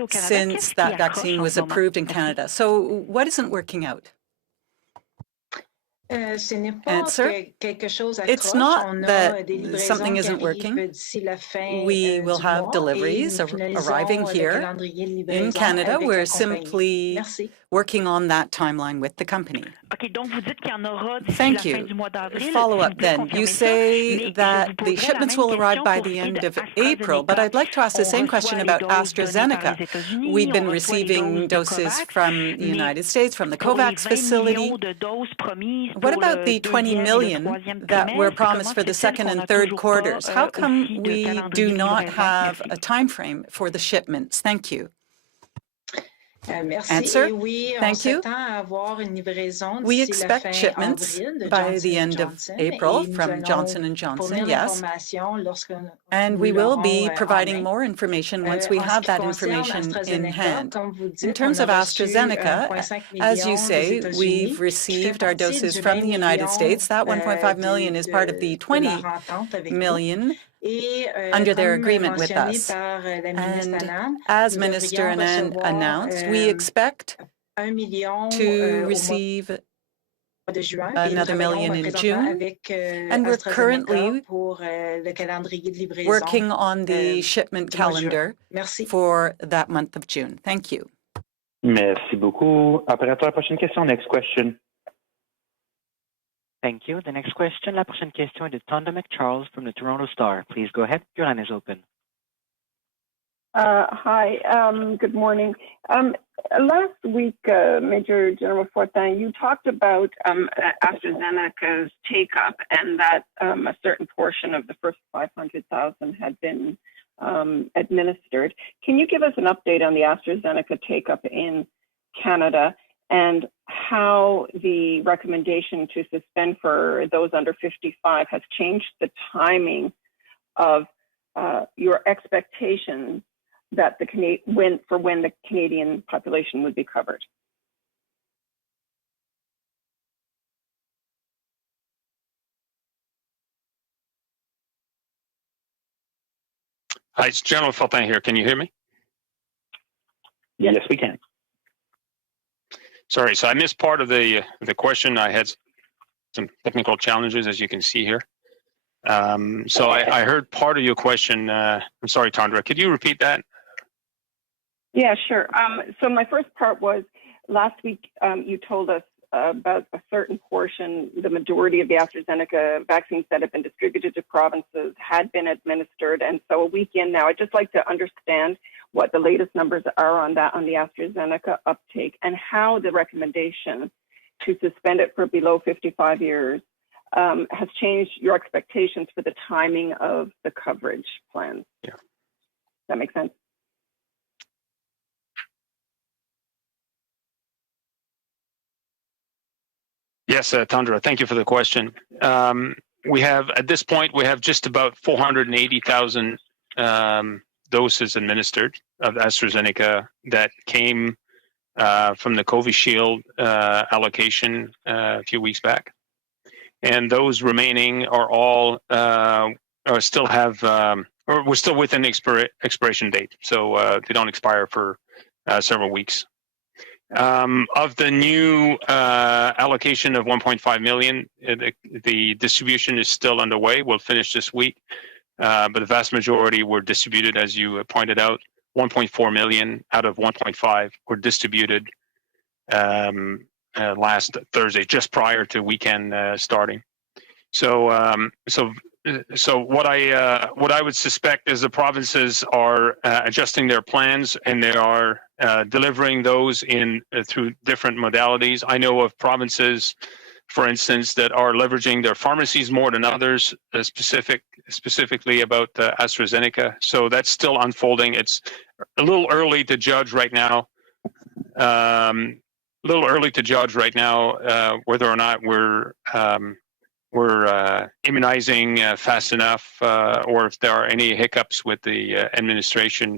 since that vaccine was approved in Canada. So what isn't working out? Answer. It's not that something isn't working. We will have deliveries arriving here in Canada. We're simply working on that timeline with the company. Thank you. Follow up then. You say that the shipments will arrive by the end of April, but I'd like to ask the same question about AstraZeneca. We've been receiving doses from the United States, from the COVAX facility. What about the 20 million that were promised for the second and third quarters? How come we do not have a time frame for the shipments? Thank you. Answer. Thank you. We expect shipments by the end of April from Johnson & Johnson, yes. And we will be providing more information once we have that information in hand. In terms of AstraZeneca, as you say, we've received our doses from the United States. That 1.5 million is part of the 20 million under their agreement with us. And as Minister Anand announced, we expect to receive another million in June, and we're currently working on the shipment calendar for that month of June. Thank you. Merci beaucoup. Opérateur, prochaine question. Next question. Thank you. The next question, la prochaine question est de Tonda McCharles from the Toronto Star. Please go ahead. Your line is open. Hi. Good morning. Last week, Major General Fortin, you talked about AstraZeneca's take-up and that a certain portion of the first 500,000 had been administered. Can you give us an update on the AstraZeneca take-up in Canada and how the recommendation to suspend for those under 55 has changed the timing of your expectations that when the Canadian population would be covered? Hi, it's General Fortin here. Can you hear me? Yes, we can. Sorry, so I missed part of the question. I had some technical challenges, as you can see here. So I heard part of your question. I'm sorry, Tondra. Could you repeat that? Yeah, sure. So my first part was last week you told us about a certain portion, the majority of the AstraZeneca vaccines that have been distributed to provinces had been administered. And so a week in now, I'd just like to understand what the latest numbers are on that, on the AstraZeneca uptake, and how the recommendation to suspend it for below 55 years has changed your expectations for the timing of the coverage plans. Yeah. Does that make sense? Yes, Tundra, thank you for the question. We have, at this point, we have just about 480,000 doses administered of AstraZeneca that came from the Covishield allocation a few weeks back. And those remaining are all, or still have, or we're still within the expiration date. So they don't expire for several weeks. Of the new allocation of 1.5 million, the distribution is still underway. We'll finish this week, but the vast majority were distributed, as you pointed out. 1.4 million out of 1.5 were distributed last Thursday, just prior to weekend starting. So what I would suspect is the provinces are adjusting their plans, and they are delivering those in through different modalities. I know of provinces, for instance, that are leveraging their pharmacies more than others, specifically about AstraZeneca. So that's still unfolding. It's a little early to judge right now. Whether or not we're immunizing fast enough, or if there are any hiccups with the administration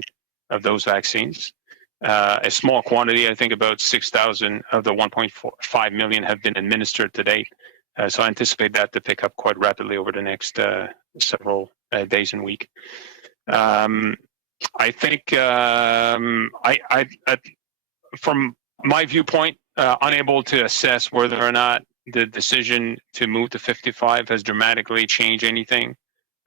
of those vaccines. A small quantity, I think about 6,000 of the 1.5 million have been administered to date. So I anticipate that to pick up quite rapidly over the next several days and week. I think from my viewpoint, unable to assess whether or not the decision to move to 55 has dramatically changed anything.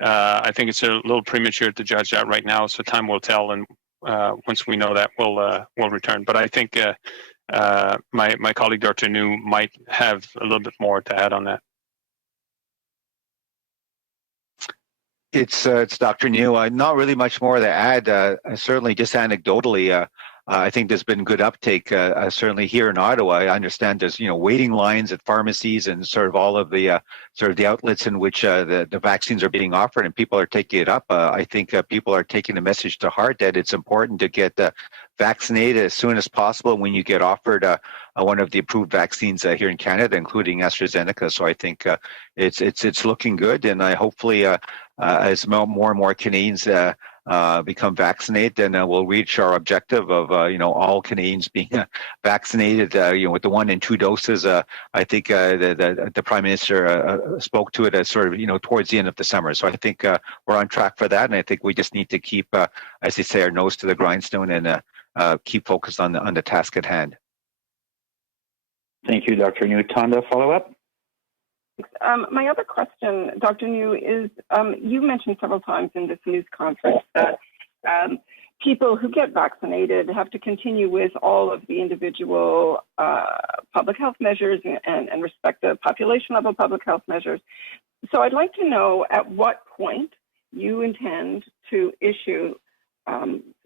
I think it's a little premature to judge that right now, so time will tell, and once we know that, we'll return. But I think my colleague Dr. New might have a little bit more to add on that. It's Dr. New. Not really much more to add. Certainly, just anecdotally, I think there's been good uptake. Certainly here in Ottawa, I understand there's waiting lines at pharmacies and sort of all of the sort of the outlets in which the vaccines are being offered, and people are taking it up. I think people are taking the message to heart that it's important to get vaccinated as soon as possible when you get offered one of the approved vaccines here in Canada, including AstraZeneca. So I think it's looking good, and I hopefully as more and more Canadians become vaccinated, then we'll reach our objective of all Canadians being vaccinated with the 1 and 2 doses. I think the Prime Minister spoke to it as sort of towards the end of the summer. So I think we're on track for that, and I think we just need to keep, as they say, our nose to the grindstone and keep focused on the task at hand. Thank you, Dr. New. Tonda, follow up. My other question, Dr. New, is you mentioned several times in this news conference that people who get vaccinated have to continue with all of the individual public health measures and respect the population level public health measures. So I'd like to know at what point you intend to issue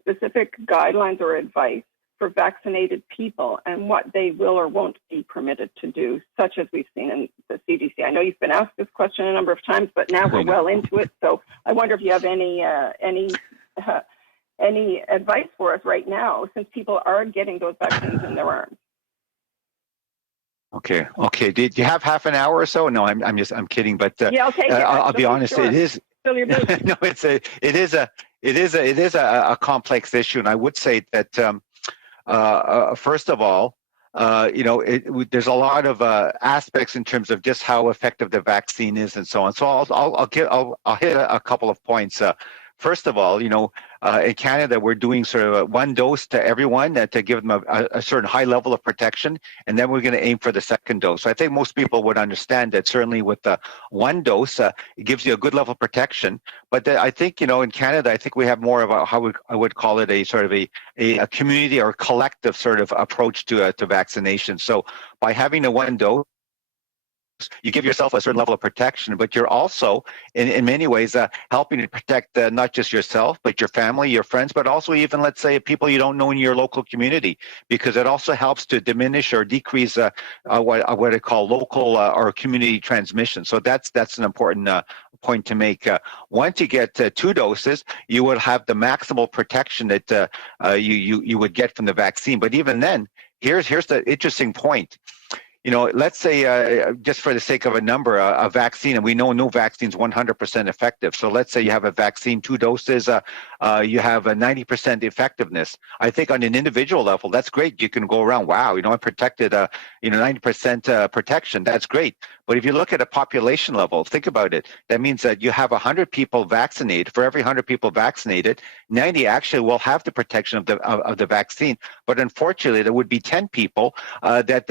specific guidelines or advice for vaccinated people and what they will or won't be permitted to do, such as we've seen in the CDC. I know you've been asked this question a number of times, but now we're well into it. So I wonder if you have any advice for us right now, since people are getting those vaccines in their arms. Okay. Did you have half an hour or so? No, I'm kidding. But yeah, I'll take it. I'll be honest. Sure. It is. Still your business. No, it is a complex issue, and I would say that. First of all, there's a lot of aspects in terms of just how effective the vaccine is and so on. So I'll hit a couple of points. First of all, in Canada, we're doing sort of one dose to everyone to give them a certain high level of protection, and then we're going to aim for the second dose. So I think most people would understand that certainly with the one dose, it gives you a good level of protection. But I think, in Canada, I think we have more of a, how I would call it, a sort of a community or collective sort of approach to vaccination. So by having the one dose, you give yourself a certain level of protection, but you're also, in many ways, helping to protect not just yourself, but your family, your friends, but also even, let's say, people you don't know in your local community, because it also helps to diminish or decrease what I call local or community transmission. So that's an important point to make. Once you get 2 doses, you will have the maximal protection that you would get from the vaccine. But even then, here's the interesting point. Let's say, just for the sake of a number, a vaccine, and we know no vaccine is 100% effective. So let's say you have a vaccine, 2 doses, you have a 90% effectiveness. I think on an individual level, that's great. You can go around, wow, I'm protected, 90% protection. That's great. But if you look at a population level, think about it. That means that you have 100 people vaccinated. For every 100 people vaccinated, 90 actually will have the protection of the vaccine. But unfortunately, there would be 10 people that,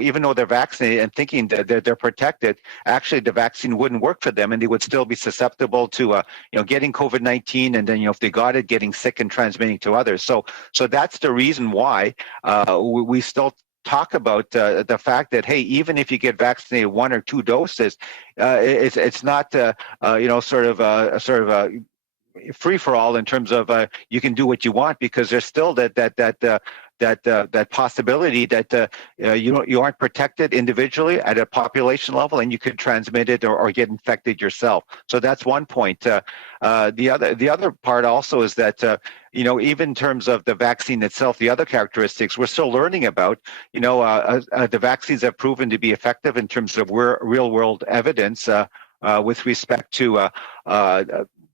even though they're vaccinated and thinking that they're protected, actually the vaccine wouldn't work for them, and they would still be susceptible to, getting COVID-19, and then, if they got it, getting sick and transmitting to others. So that's the reason why we still talk about the fact that, hey, even if you get vaccinated 1 or 2 doses, it's not sort of free for all in terms of you can do what you want, because there's still that possibility that you aren't protected individually at a population level, and you could transmit it or get infected yourself. So that's one point. The other part also is that even in terms of the vaccine itself, the other characteristics we're still learning about. The vaccines have proven to be effective in terms of real world evidence with respect to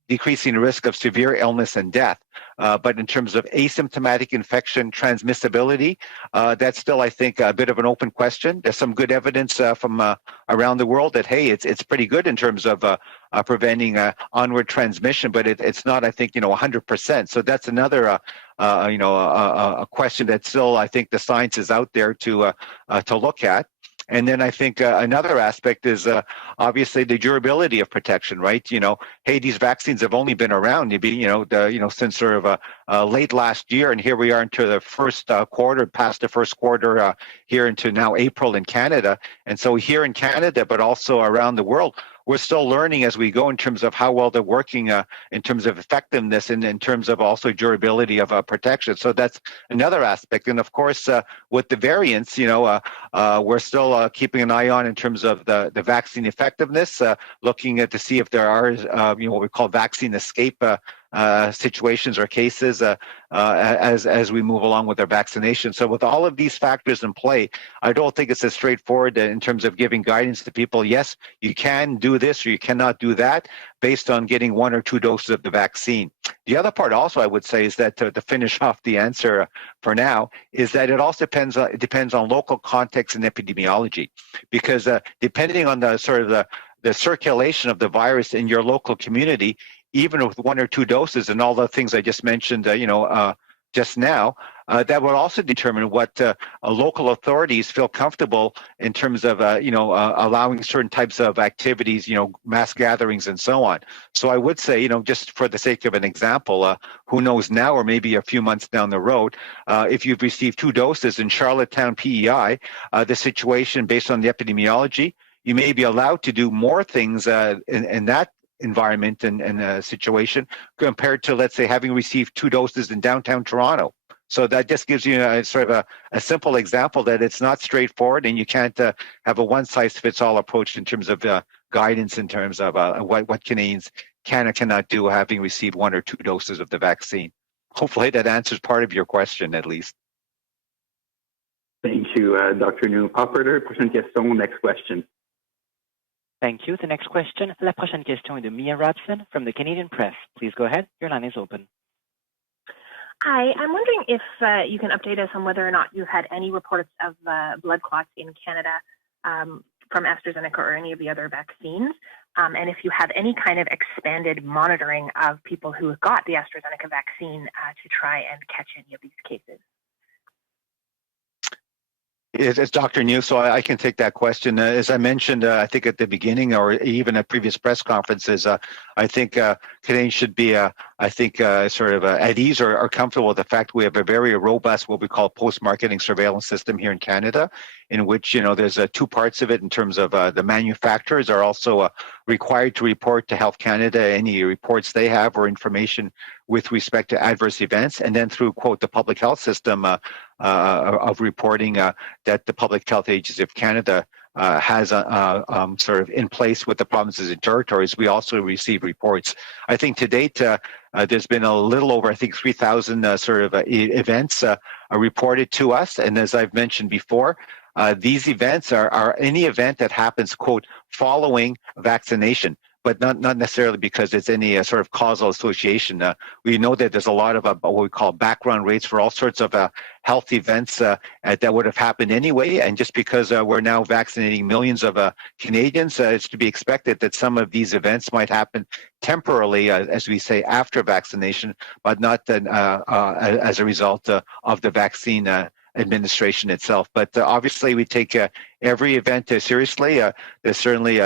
decreasing the risk of severe illness and death. But in terms of asymptomatic infection transmissibility, that's still, I think, a bit of an open question. There's some good evidence from around the world that, hey, it's pretty good in terms of preventing onward transmission, but it's not, I think, 100%. So that's another, a question that still, I think, the science is out there to look at. And then I think another aspect is obviously the durability of protection, right? Hey, these vaccines have only been around, since sort of late last year, and here we are into the first quarter, past the first quarter, here into now April in Canada. And so here in Canada, but also around the world, we're still learning as we go in terms of how well they're working in terms of effectiveness and in terms of also durability of protection. So that's another aspect. And of course, with the variants, we're still keeping an eye on in terms of the vaccine effectiveness, looking at to see if there are, what we call vaccine escape situations or cases as we move along with our vaccination. So with all of these factors in play, I don't think it's as straightforward in terms of giving guidance to people. Yes, you can do this or you cannot do that based on getting 1 or 2 doses of the vaccine. The other part also I would say is that to finish off the answer for now is that it also depends on local context and epidemiology, because depending on the sort of the circulation of the virus in your local community, even with 1 or 2 doses and all the things I just mentioned, just now, that will also determine what local authorities feel comfortable in terms of, allowing certain types of activities, mass gatherings and so on. So I would say, just for the sake of an example, who knows now or maybe a few months down the road, if you've received 2 doses in Charlottetown, PEI, the situation based on the epidemiology, you may be allowed to do more things in that environment and situation compared to, let's say, having received 2 doses in downtown Toronto. So that just gives you sort of a simple example that it's not straightforward, and you can't have a one-size-fits-all approach in terms of guidance in terms of what Canadians can or cannot do having received 1 or 2 doses of the vaccine. Hopefully that answers part of your question, at least. Thank you, Dr. New. Operator, prochaine question, next question. Thank you. The next question, la prochaine question est de Mia Rabson from the Canadian Press. Please go ahead. Your line is open. Hi. I'm wondering if you can update us on whether or not you had any reports of blood clots in Canada from AstraZeneca or any of the other vaccines. and if you have any kind of expanded monitoring of people who have got the AstraZeneca vaccine to try and catch any of these cases. It's Dr. New, so I can take that question. As I mentioned, I think at the beginning or even at previous press conferences, I think Canadians should be, sort of at ease or comfortable with the fact we have a very robust, what we call post-marketing surveillance system here in Canada, in which, there's two parts of it in terms of the manufacturers are also required to report to Health Canada any reports they have or information with respect to adverse events, and then through, quote, the public health system of reporting that the Public Health Agency of Canada has sort of in place with the provinces and territories. We also receive reports. I think to date, there's been a little over, 3,000 events reported to us. And as I've mentioned before, these events are any event that happens, quote, following vaccination, but not necessarily because there's any sort of causal association. We know that there's a lot of what we call background rates for all sorts of health events that would have happened anyway. And just because we're now vaccinating millions of Canadians, it's to be expected that some of these events might happen temporarily, as we say, after vaccination, but not as a result of the vaccine administration itself. But obviously we take every event seriously. There's certainly,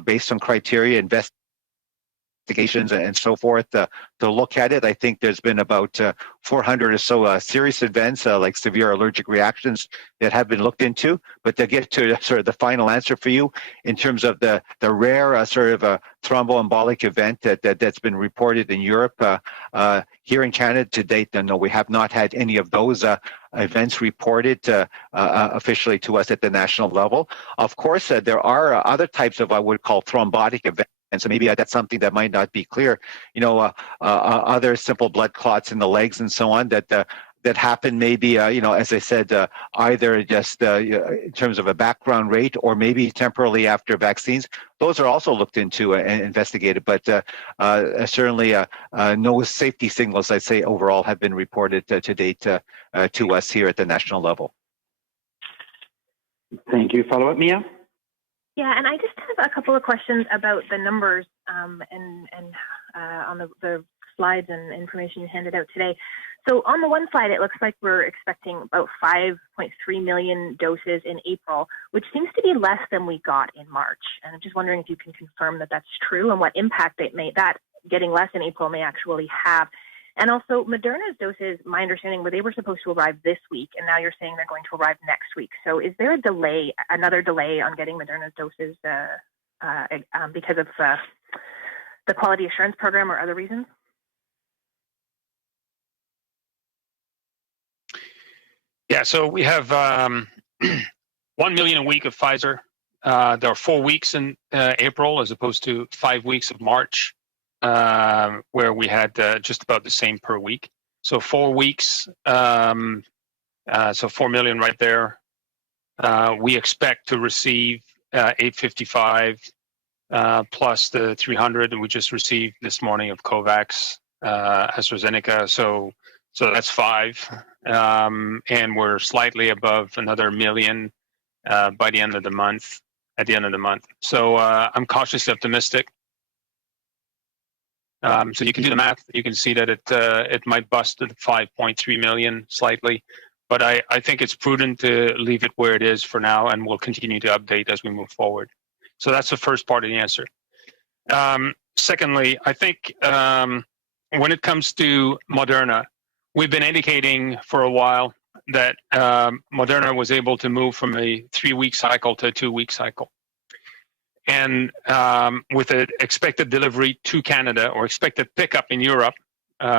based on criteria, investigations and so forth to look at it. I think there's been about 400 or so serious events like severe allergic reactions that have been looked into. But to get to sort of the final answer for you, in terms of the rare thromboembolic event that's been reported in Europe, here in Canada to date, no, we have not had any of those events reported officially to us at the national level. Of course, there are other types of what I would call thrombotic events. And so maybe that's something that might not be clear. Other simple blood clots in the legs and so on that happen maybe, as I said, either just in terms of a background rate or maybe temporarily after vaccines. Those are also looked into and investigated, but certainly no safety signals, I'd say, overall have been reported to date to us here at the national level. Thank you. Follow-up, Mia? Yeah, and I just have a couple of questions about the numbers and on the slides and information you handed out today. So on the one slide, it looks like we're expecting about 5.3 million doses in April, which seems to be less than we got in March. And I'm just wondering if you can confirm that that's true and what impact that getting less in April may actually have. And also, Moderna's doses, my understanding, they were supposed to arrive this week, and now you're saying they're going to arrive next week. So is there another delay on getting Moderna's doses because of the quality assurance program or other reasons? Yeah, so we have 1 million a week of Pfizer. There are 4 weeks in April as opposed to 5 weeks of March, where we had just about the same per week. So 4 weeks, so 4 million right there. We expect to receive 855 plus the 300 that we just received this morning of COVAX, AstraZeneca. So that's 5. And we're slightly above another million by the end of the month, at the end of the month. So I'm cautiously optimistic. So you can do the math. You can see that it might bust at 5.3 million slightly, but I think it's prudent to leave it where it is for now, and we'll continue to update as we move forward. So that's the first part of the answer. Secondly, I think when it comes to Moderna, we've been indicating for a while that Moderna was able to move from a 3-week cycle to a 2-week cycle. And with an expected delivery to Canada or expected pickup in Europe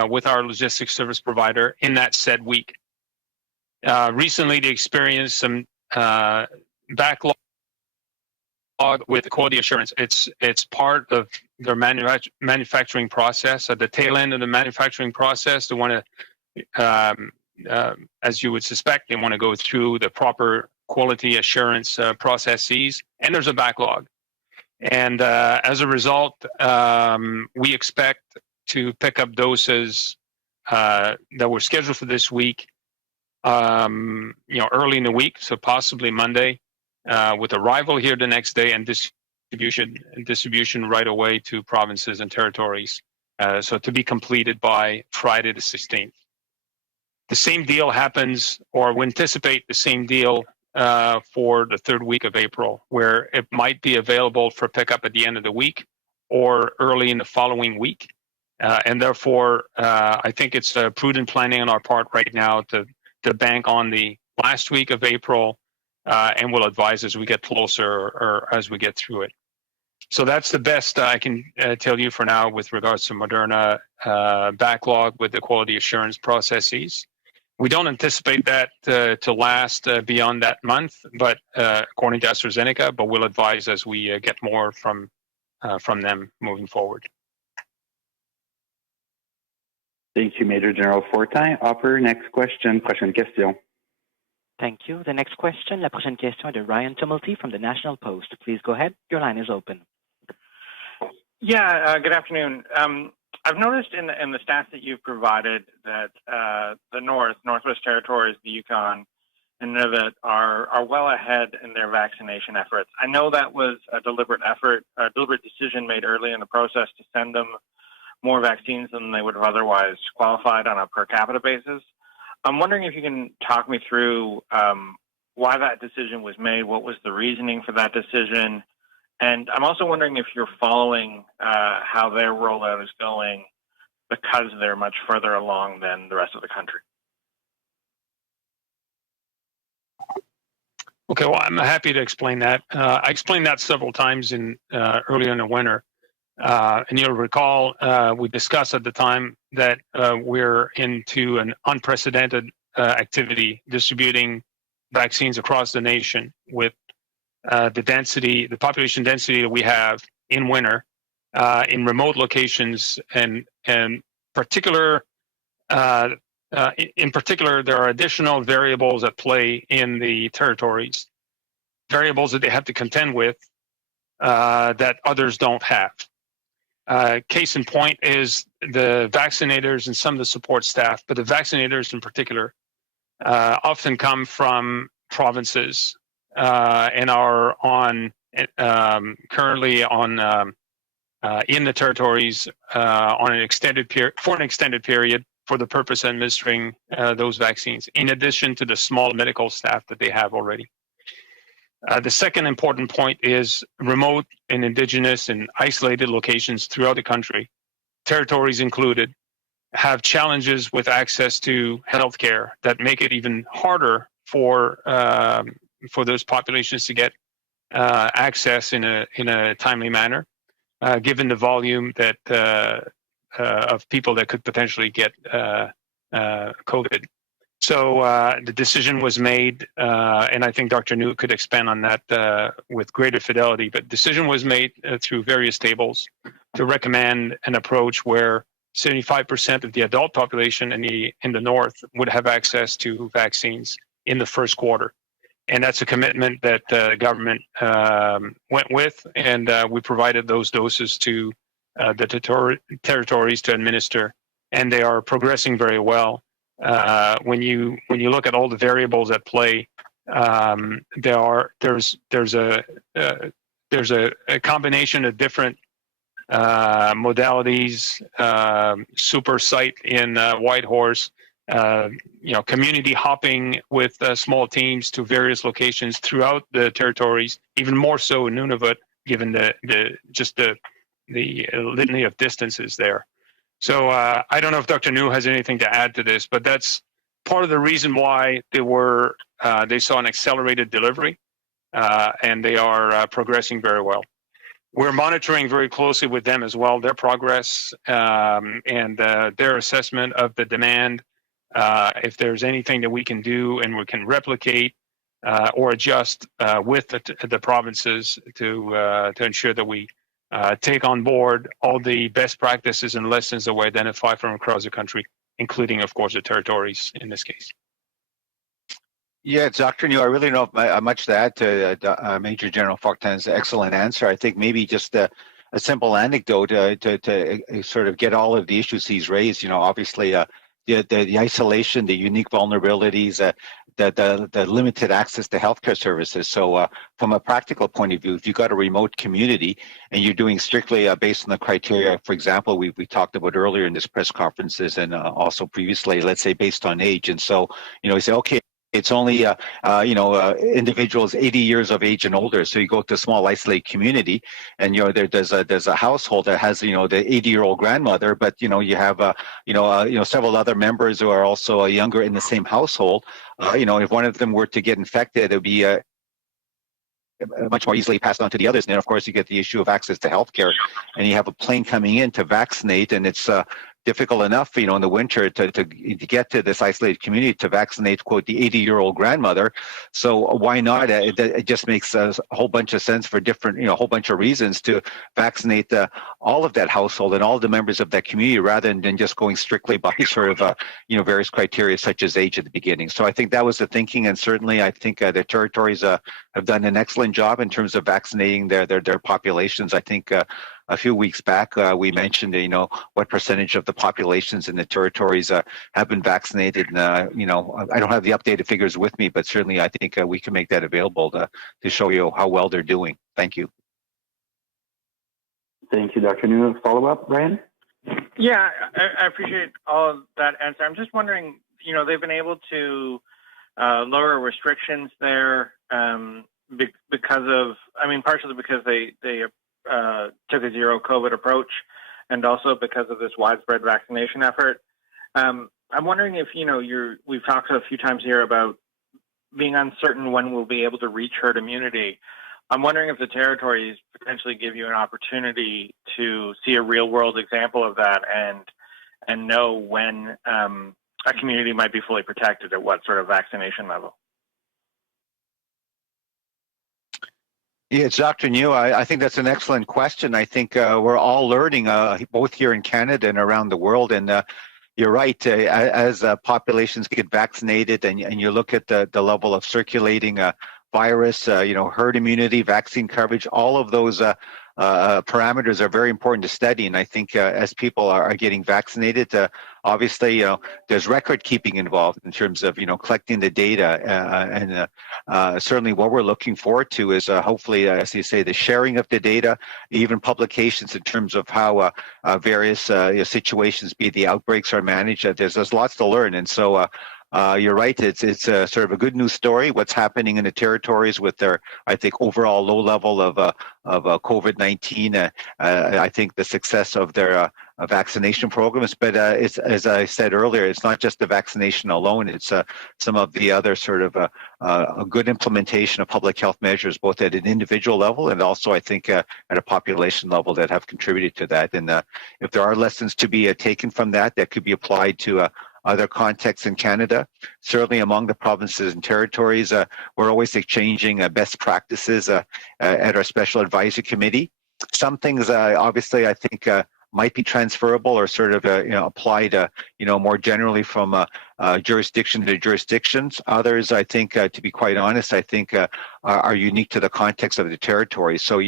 with our logistics service provider in that said week. Recently, they experienced some backlog with quality assurance. It's part of their manufacturing process. At the tail end of the manufacturing process, they want to, as you would suspect, they want to go through the proper quality assurance processes, and there's a backlog. And as a result, we expect to pick up doses that were scheduled for this week, early in the week, so possibly Monday, with arrival here the next day and distribution right away to provinces and territories. So to be completed by Friday the 16th. The same deal happens, or we anticipate the same deal for the third week of April, where it might be available for pickup at the end of the week or early in the following week. And therefore, I think it's prudent planning on our part right now to bank on the last week of April, and we'll advise as we get closer or as we get through it. So that's the best I can tell you for now with regards to Moderna backlog with the quality assurance processes. We don't anticipate that to last beyond that month, but according to AstraZeneca, but we'll advise as we get more from them moving forward. Thank you, Major General Fortin. Operator, next question. Prochaine question. Thank you. The next question, la prochaine question est de Ryan Tumulty from the National Post. Please go ahead. Your line is open. Yeah, good afternoon. I've noticed in the stats that you've provided that the Northwest Territories, the Yukon, and Nunavut are well ahead in their vaccination efforts. I know that was a deliberate effort, a deliberate decision made early in the process to send them more vaccines than they would have otherwise qualified on a per capita basis. I'm wondering if you can talk me through why that decision was made, what was the reasoning for that decision, and I'm also wondering if you're following how their rollout is going because they're much further along than the rest of the country. Okay, well, I'm happy to explain that. I explained that several times earlier in the winter. And you'll recall we discussed at the time that we're into an unprecedented activity distributing vaccines across the nation with the population density that we have in winter in remote locations, and in particular, there are additional variables at play in the territories, variables that they have to contend with that others don't have. Case in point is the vaccinators and some of the support staff, but the vaccinators in particular often come from provinces and are currently in the territories on an extended period for the purpose of administering those vaccines, in addition to the small medical staff that they have already. The second important point is remote and indigenous and isolated locations throughout the country, territories included, have challenges with access to healthcare that make it even harder for those populations to get access in a timely manner, given the volume that of people that could potentially get COVID. So the decision was made, and I think Dr. New could expand on that with greater fidelity, but decision was made through various tables to recommend an approach where 75% of the adult population in the north would have access to vaccines in the first quarter. And that's a commitment that the government went with, and we provided those doses to the territories to administer, and they are progressing very well. When you look at all the variables at play, there's a combination of different modalities, super site in Whitehorse, community hopping with small teams to various locations throughout the territories, even more so in Nunavut, given the litany of distances there. So I don't know if Dr. New has anything to add to this, but that's part of the reason why they saw an accelerated delivery, and they are progressing very well. We're monitoring very closely with them as well, their progress and their assessment of the demand. If there's anything that we can do and we can replicate or adjust with the provinces to ensure that we take on board all the best practices and lessons that we identify from across the country, including, of course, the territories in this case. Yeah, Dr. New, I really don't have much to add to Major General Fortin's excellent answer. I think maybe just a simple anecdote to sort of get all of the issues he's raised. Obviously, the isolation, the unique vulnerabilities, the limited access to healthcare services. So from a practical point of view, if you've got a remote community and you're doing strictly based on the criteria, for example, we talked about earlier in this press conferences and also previously, let's say based on age. And so, you say, okay, it's only, individuals 80 years of age and older. So you go to a small isolated community, and there's a household that has the 80-year-old grandmother, but you have several other members who are also younger in the same household. If one of them were to get infected, it would be much more easily passed on to the others. And then, of course, you get the issue of access to healthcare, and you have a plane coming in to vaccinate, and it's difficult enough, in the winter to get to this isolated community to vaccinate, quote, the 80-year-old grandmother. So why not? It just makes a whole bunch of sense for different, a whole bunch of reasons to vaccinate all of that household and all the members of that community rather than just going strictly by sort of, various criteria such as age at the beginning. So I think that was the thinking. And certainly I think the territories have done an excellent job in terms of vaccinating their populations. I think a few weeks back, we mentioned, what percentage of the populations in the territories have been vaccinated. And, I don't have the updated figures with me, but certainly I think we can make that available to show you how well they're doing. Thank you. Thank you, Dr. New. Follow-up, Brian? Yeah, I appreciate all of that answer. I'm just wondering, they've been able to lower restrictions there because of, partially because they took a zero COVID approach, and also because of this widespread vaccination effort. I'm wondering if, we've talked a few times here about being uncertain when we'll be able to reach herd immunity. I'm wondering if the territories potentially give you an opportunity to see a real world example of that and know when a community might be fully protected at what sort of vaccination level. Yeah, it's Dr. New. I think that's an excellent question. I think we're all learning, both here in Canada and around the world. And you're right, as populations get vaccinated and you look at the level of circulating virus, herd immunity, vaccine coverage, all of those parameters are very important to study. And I think as people are getting vaccinated, obviously, there's record keeping involved in terms of, collecting the data. And certainly what we're looking forward to is hopefully, as you say, the sharing of the data, even publications in terms of how various situations, be it the outbreaks, are managed. There's lots to learn. And so you're right. It's sort of a good news story. What's happening in the territories with their, I think, overall low level of COVID-19. I think the success of their vaccination programs, but it's, as I said earlier, it's not just the vaccination alone. It's some of the other sort of a good implementation of public health measures, both at an individual level and also, I think, at a population level that have contributed to that. And if there are lessons to be taken from that could be applied to other contexts in Canada, certainly among the provinces and territories, we're always exchanging best practices at our special advisory committee. Some things, obviously, I think might be transferable or sort of applied, more generally from jurisdiction to jurisdictions. Others, I think, to be quite honest, I think are unique to the context of the territory. So,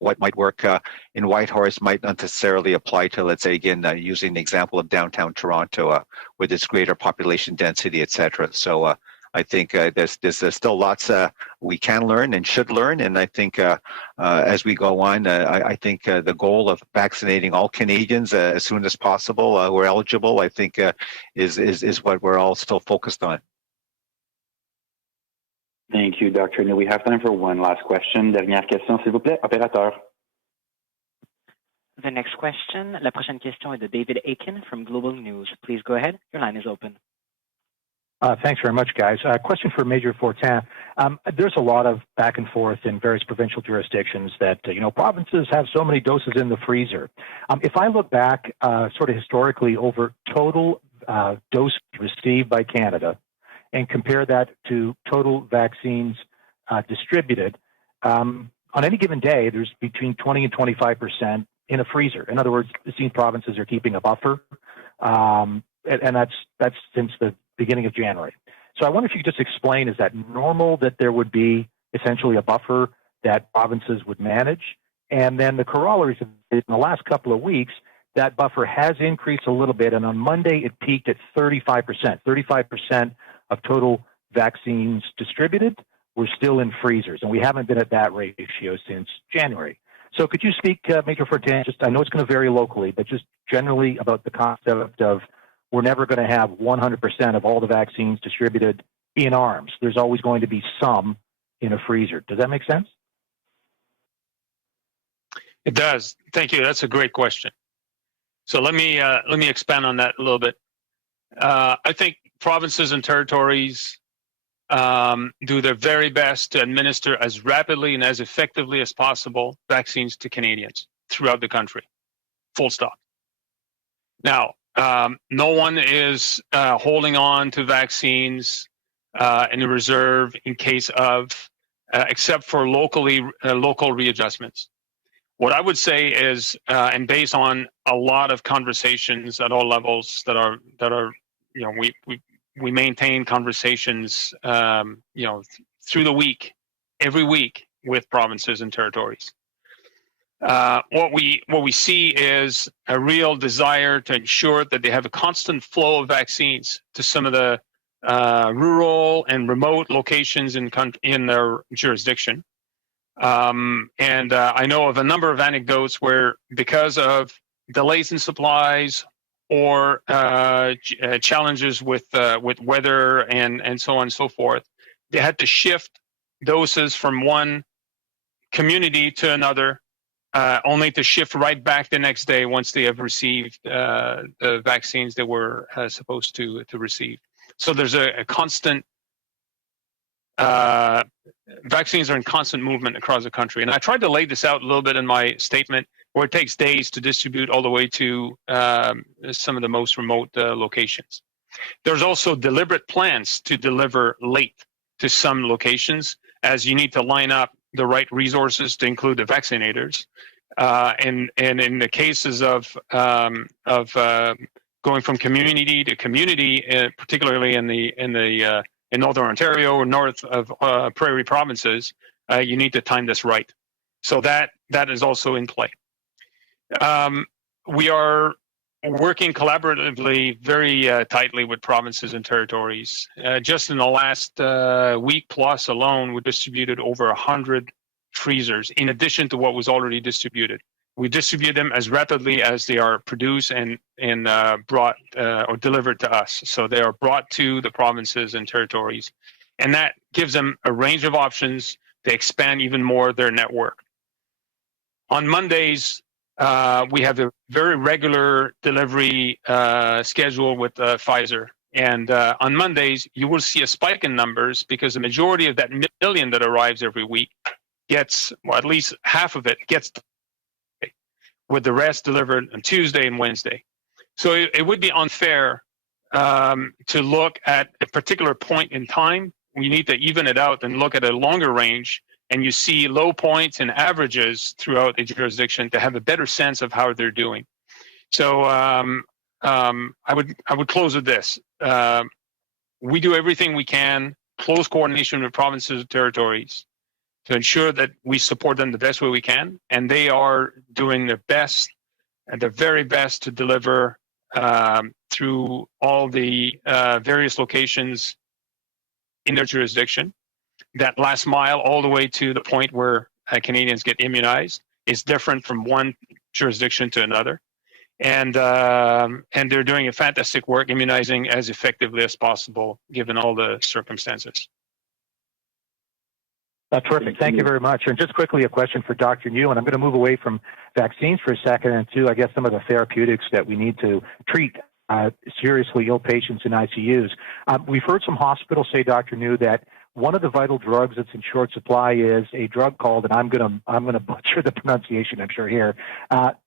what might work in Whitehorse might not necessarily apply to, let's say, again, using the example of downtown Toronto with its greater population density, et cetera. So I think there's still lots we can learn and should learn. And I think as we go on, I think the goal of vaccinating all Canadians as soon as possible, who are eligible, I think is what we're all still focused on. Thank you, Dr. New. We have time for one last question. Dernière question, s'il vous plaît. Opérateur. The next question, la prochaine question est de David Aiken from Global News. Please go ahead. Your line is open. Thanks very much, guys. Question for Major Fortin. There's a lot of back and forth in various provincial jurisdictions that, provinces have so many doses in the freezer. If I look back sort of historically over total doses received by Canada, and compare that to total vaccines distributed, on any given day, there's between 20 and 25% in a freezer. In other words, it seems provinces are keeping a buffer, and that's since the beginning of January. So I wonder if you could just explain, is that normal that there would be essentially a buffer that provinces would manage? And then the corollaries in the last couple of weeks, that buffer has increased a little bit, and on Monday it peaked at 35%. 35% of total vaccines distributed were still in freezers, and we haven't been at that ratio since January. So could you speak, Major Fortin, I know it's going to vary locally, but just generally about the concept of we're never going to have 100% of all the vaccines distributed in arms. There's always going to be some in a freezer. Does that make sense? It does. Thank you. That's a great question. So let me expand on that a little bit. I think provinces and territories do their very best to administer as rapidly and as effectively as possible vaccines to Canadians throughout the country. Full stop. Now, no one is holding on to vaccines in a reserve in case of, except for local readjustments. What I would say is, and based on a lot of conversations at all levels that are, we maintain conversations, through the week, every week with provinces and territories. What we see is a real desire to ensure that they have a constant flow of vaccines to some of the rural and remote locations in their jurisdiction. And I know of a number of anecdotes where, because of delays in supplies or challenges with weather and so on and so forth, they had to shift doses from one community to another, only to shift right back the next day once they have received the vaccines they were supposed to receive. So there's a constant, vaccines are in constant movement across the country. And I tried to lay this out a little bit in my statement, where it takes days to distribute all the way to some of the most remote locations. There's also deliberate plans to deliver late to some locations, as you need to line up the right resources to include the vaccinators. And in the cases of going from community to community, particularly in Northern Ontario or north of prairie provinces, you need to time this right. So that is also in play. We are working collaboratively very tightly with provinces and territories. Just in the last week plus alone, we distributed over 100 freezers in addition to what was already distributed. We distribute them as rapidly as they are produced and brought or delivered to us. So they are brought to the provinces and territories, and that gives them a range of options to expand even more their network. On Mondays, we have a very regular delivery schedule with Pfizer. And on Mondays, you will see a spike in numbers because the majority of that million that arrives every week gets, well, at least half of it gets, with the rest delivered on Tuesday and Wednesday. So it would be unfair to look at a particular point in time. We need to even it out and look at a longer range, and you see low points and averages throughout the jurisdiction to have a better sense of how they're doing. So I would close with this. We do everything we can, close coordination with provinces and territories, to ensure that we support them the best way we can, and they are doing their best, and their very best, to deliver through all the various locations in their jurisdiction. That last mile, all the way to the point where Canadians get immunized, is different from one jurisdiction to another, and they're doing a fantastic work immunizing as effectively as possible, given all the circumstances. Terrific. Thank you very much. And just quickly, a question for Dr. New, and I'm going to move away from vaccines for a second and to, I guess, some of the therapeutics that we need to treat seriously ill patients in ICUs. We've heard some hospitals say, Dr. New, that one of the vital drugs that's in short supply is a drug called, and I'm going to butcher the pronunciation, I'm sure here,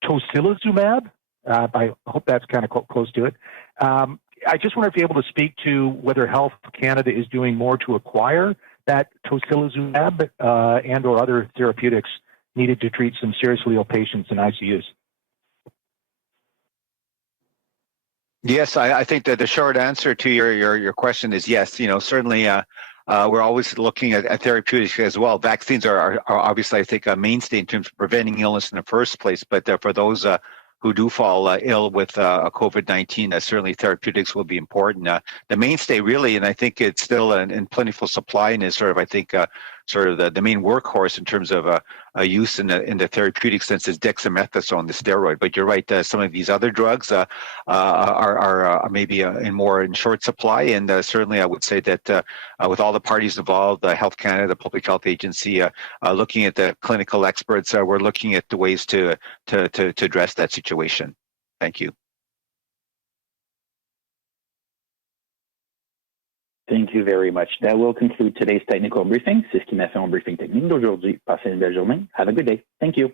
tocilizumab. I hope that's kind of close to it. I just wonder if you're able to speak to whether Health Canada is doing more to acquire that tocilizumab and or other therapeutics needed to treat some seriously ill patients in ICUs. Yes, I think that the short answer to your question is yes. Certainly we're always looking at therapeutics as well. Vaccines are obviously, I think, a mainstay in terms of preventing illness in the first place, but for those who do fall ill with COVID-19, certainly therapeutics will be important. The mainstay really, and I think it's still in plentiful supply and is sort of, I think, sort of the main workhorse in terms of use in the therapeutic sense is dexamethasone, the steroid. But you're right, some of these other drugs are maybe in short supply, and certainly I would say that with all the parties involved, Health Canada, the Public Health Agency, looking at the clinical experts, we're looking at the ways to address that situation. Thank you. Thank you very much. That will conclude today's technical briefing. C'est ce qui m'a fait un briefing technique d'aujourd'hui. Passez une belle journée. Have a good day. Thank you.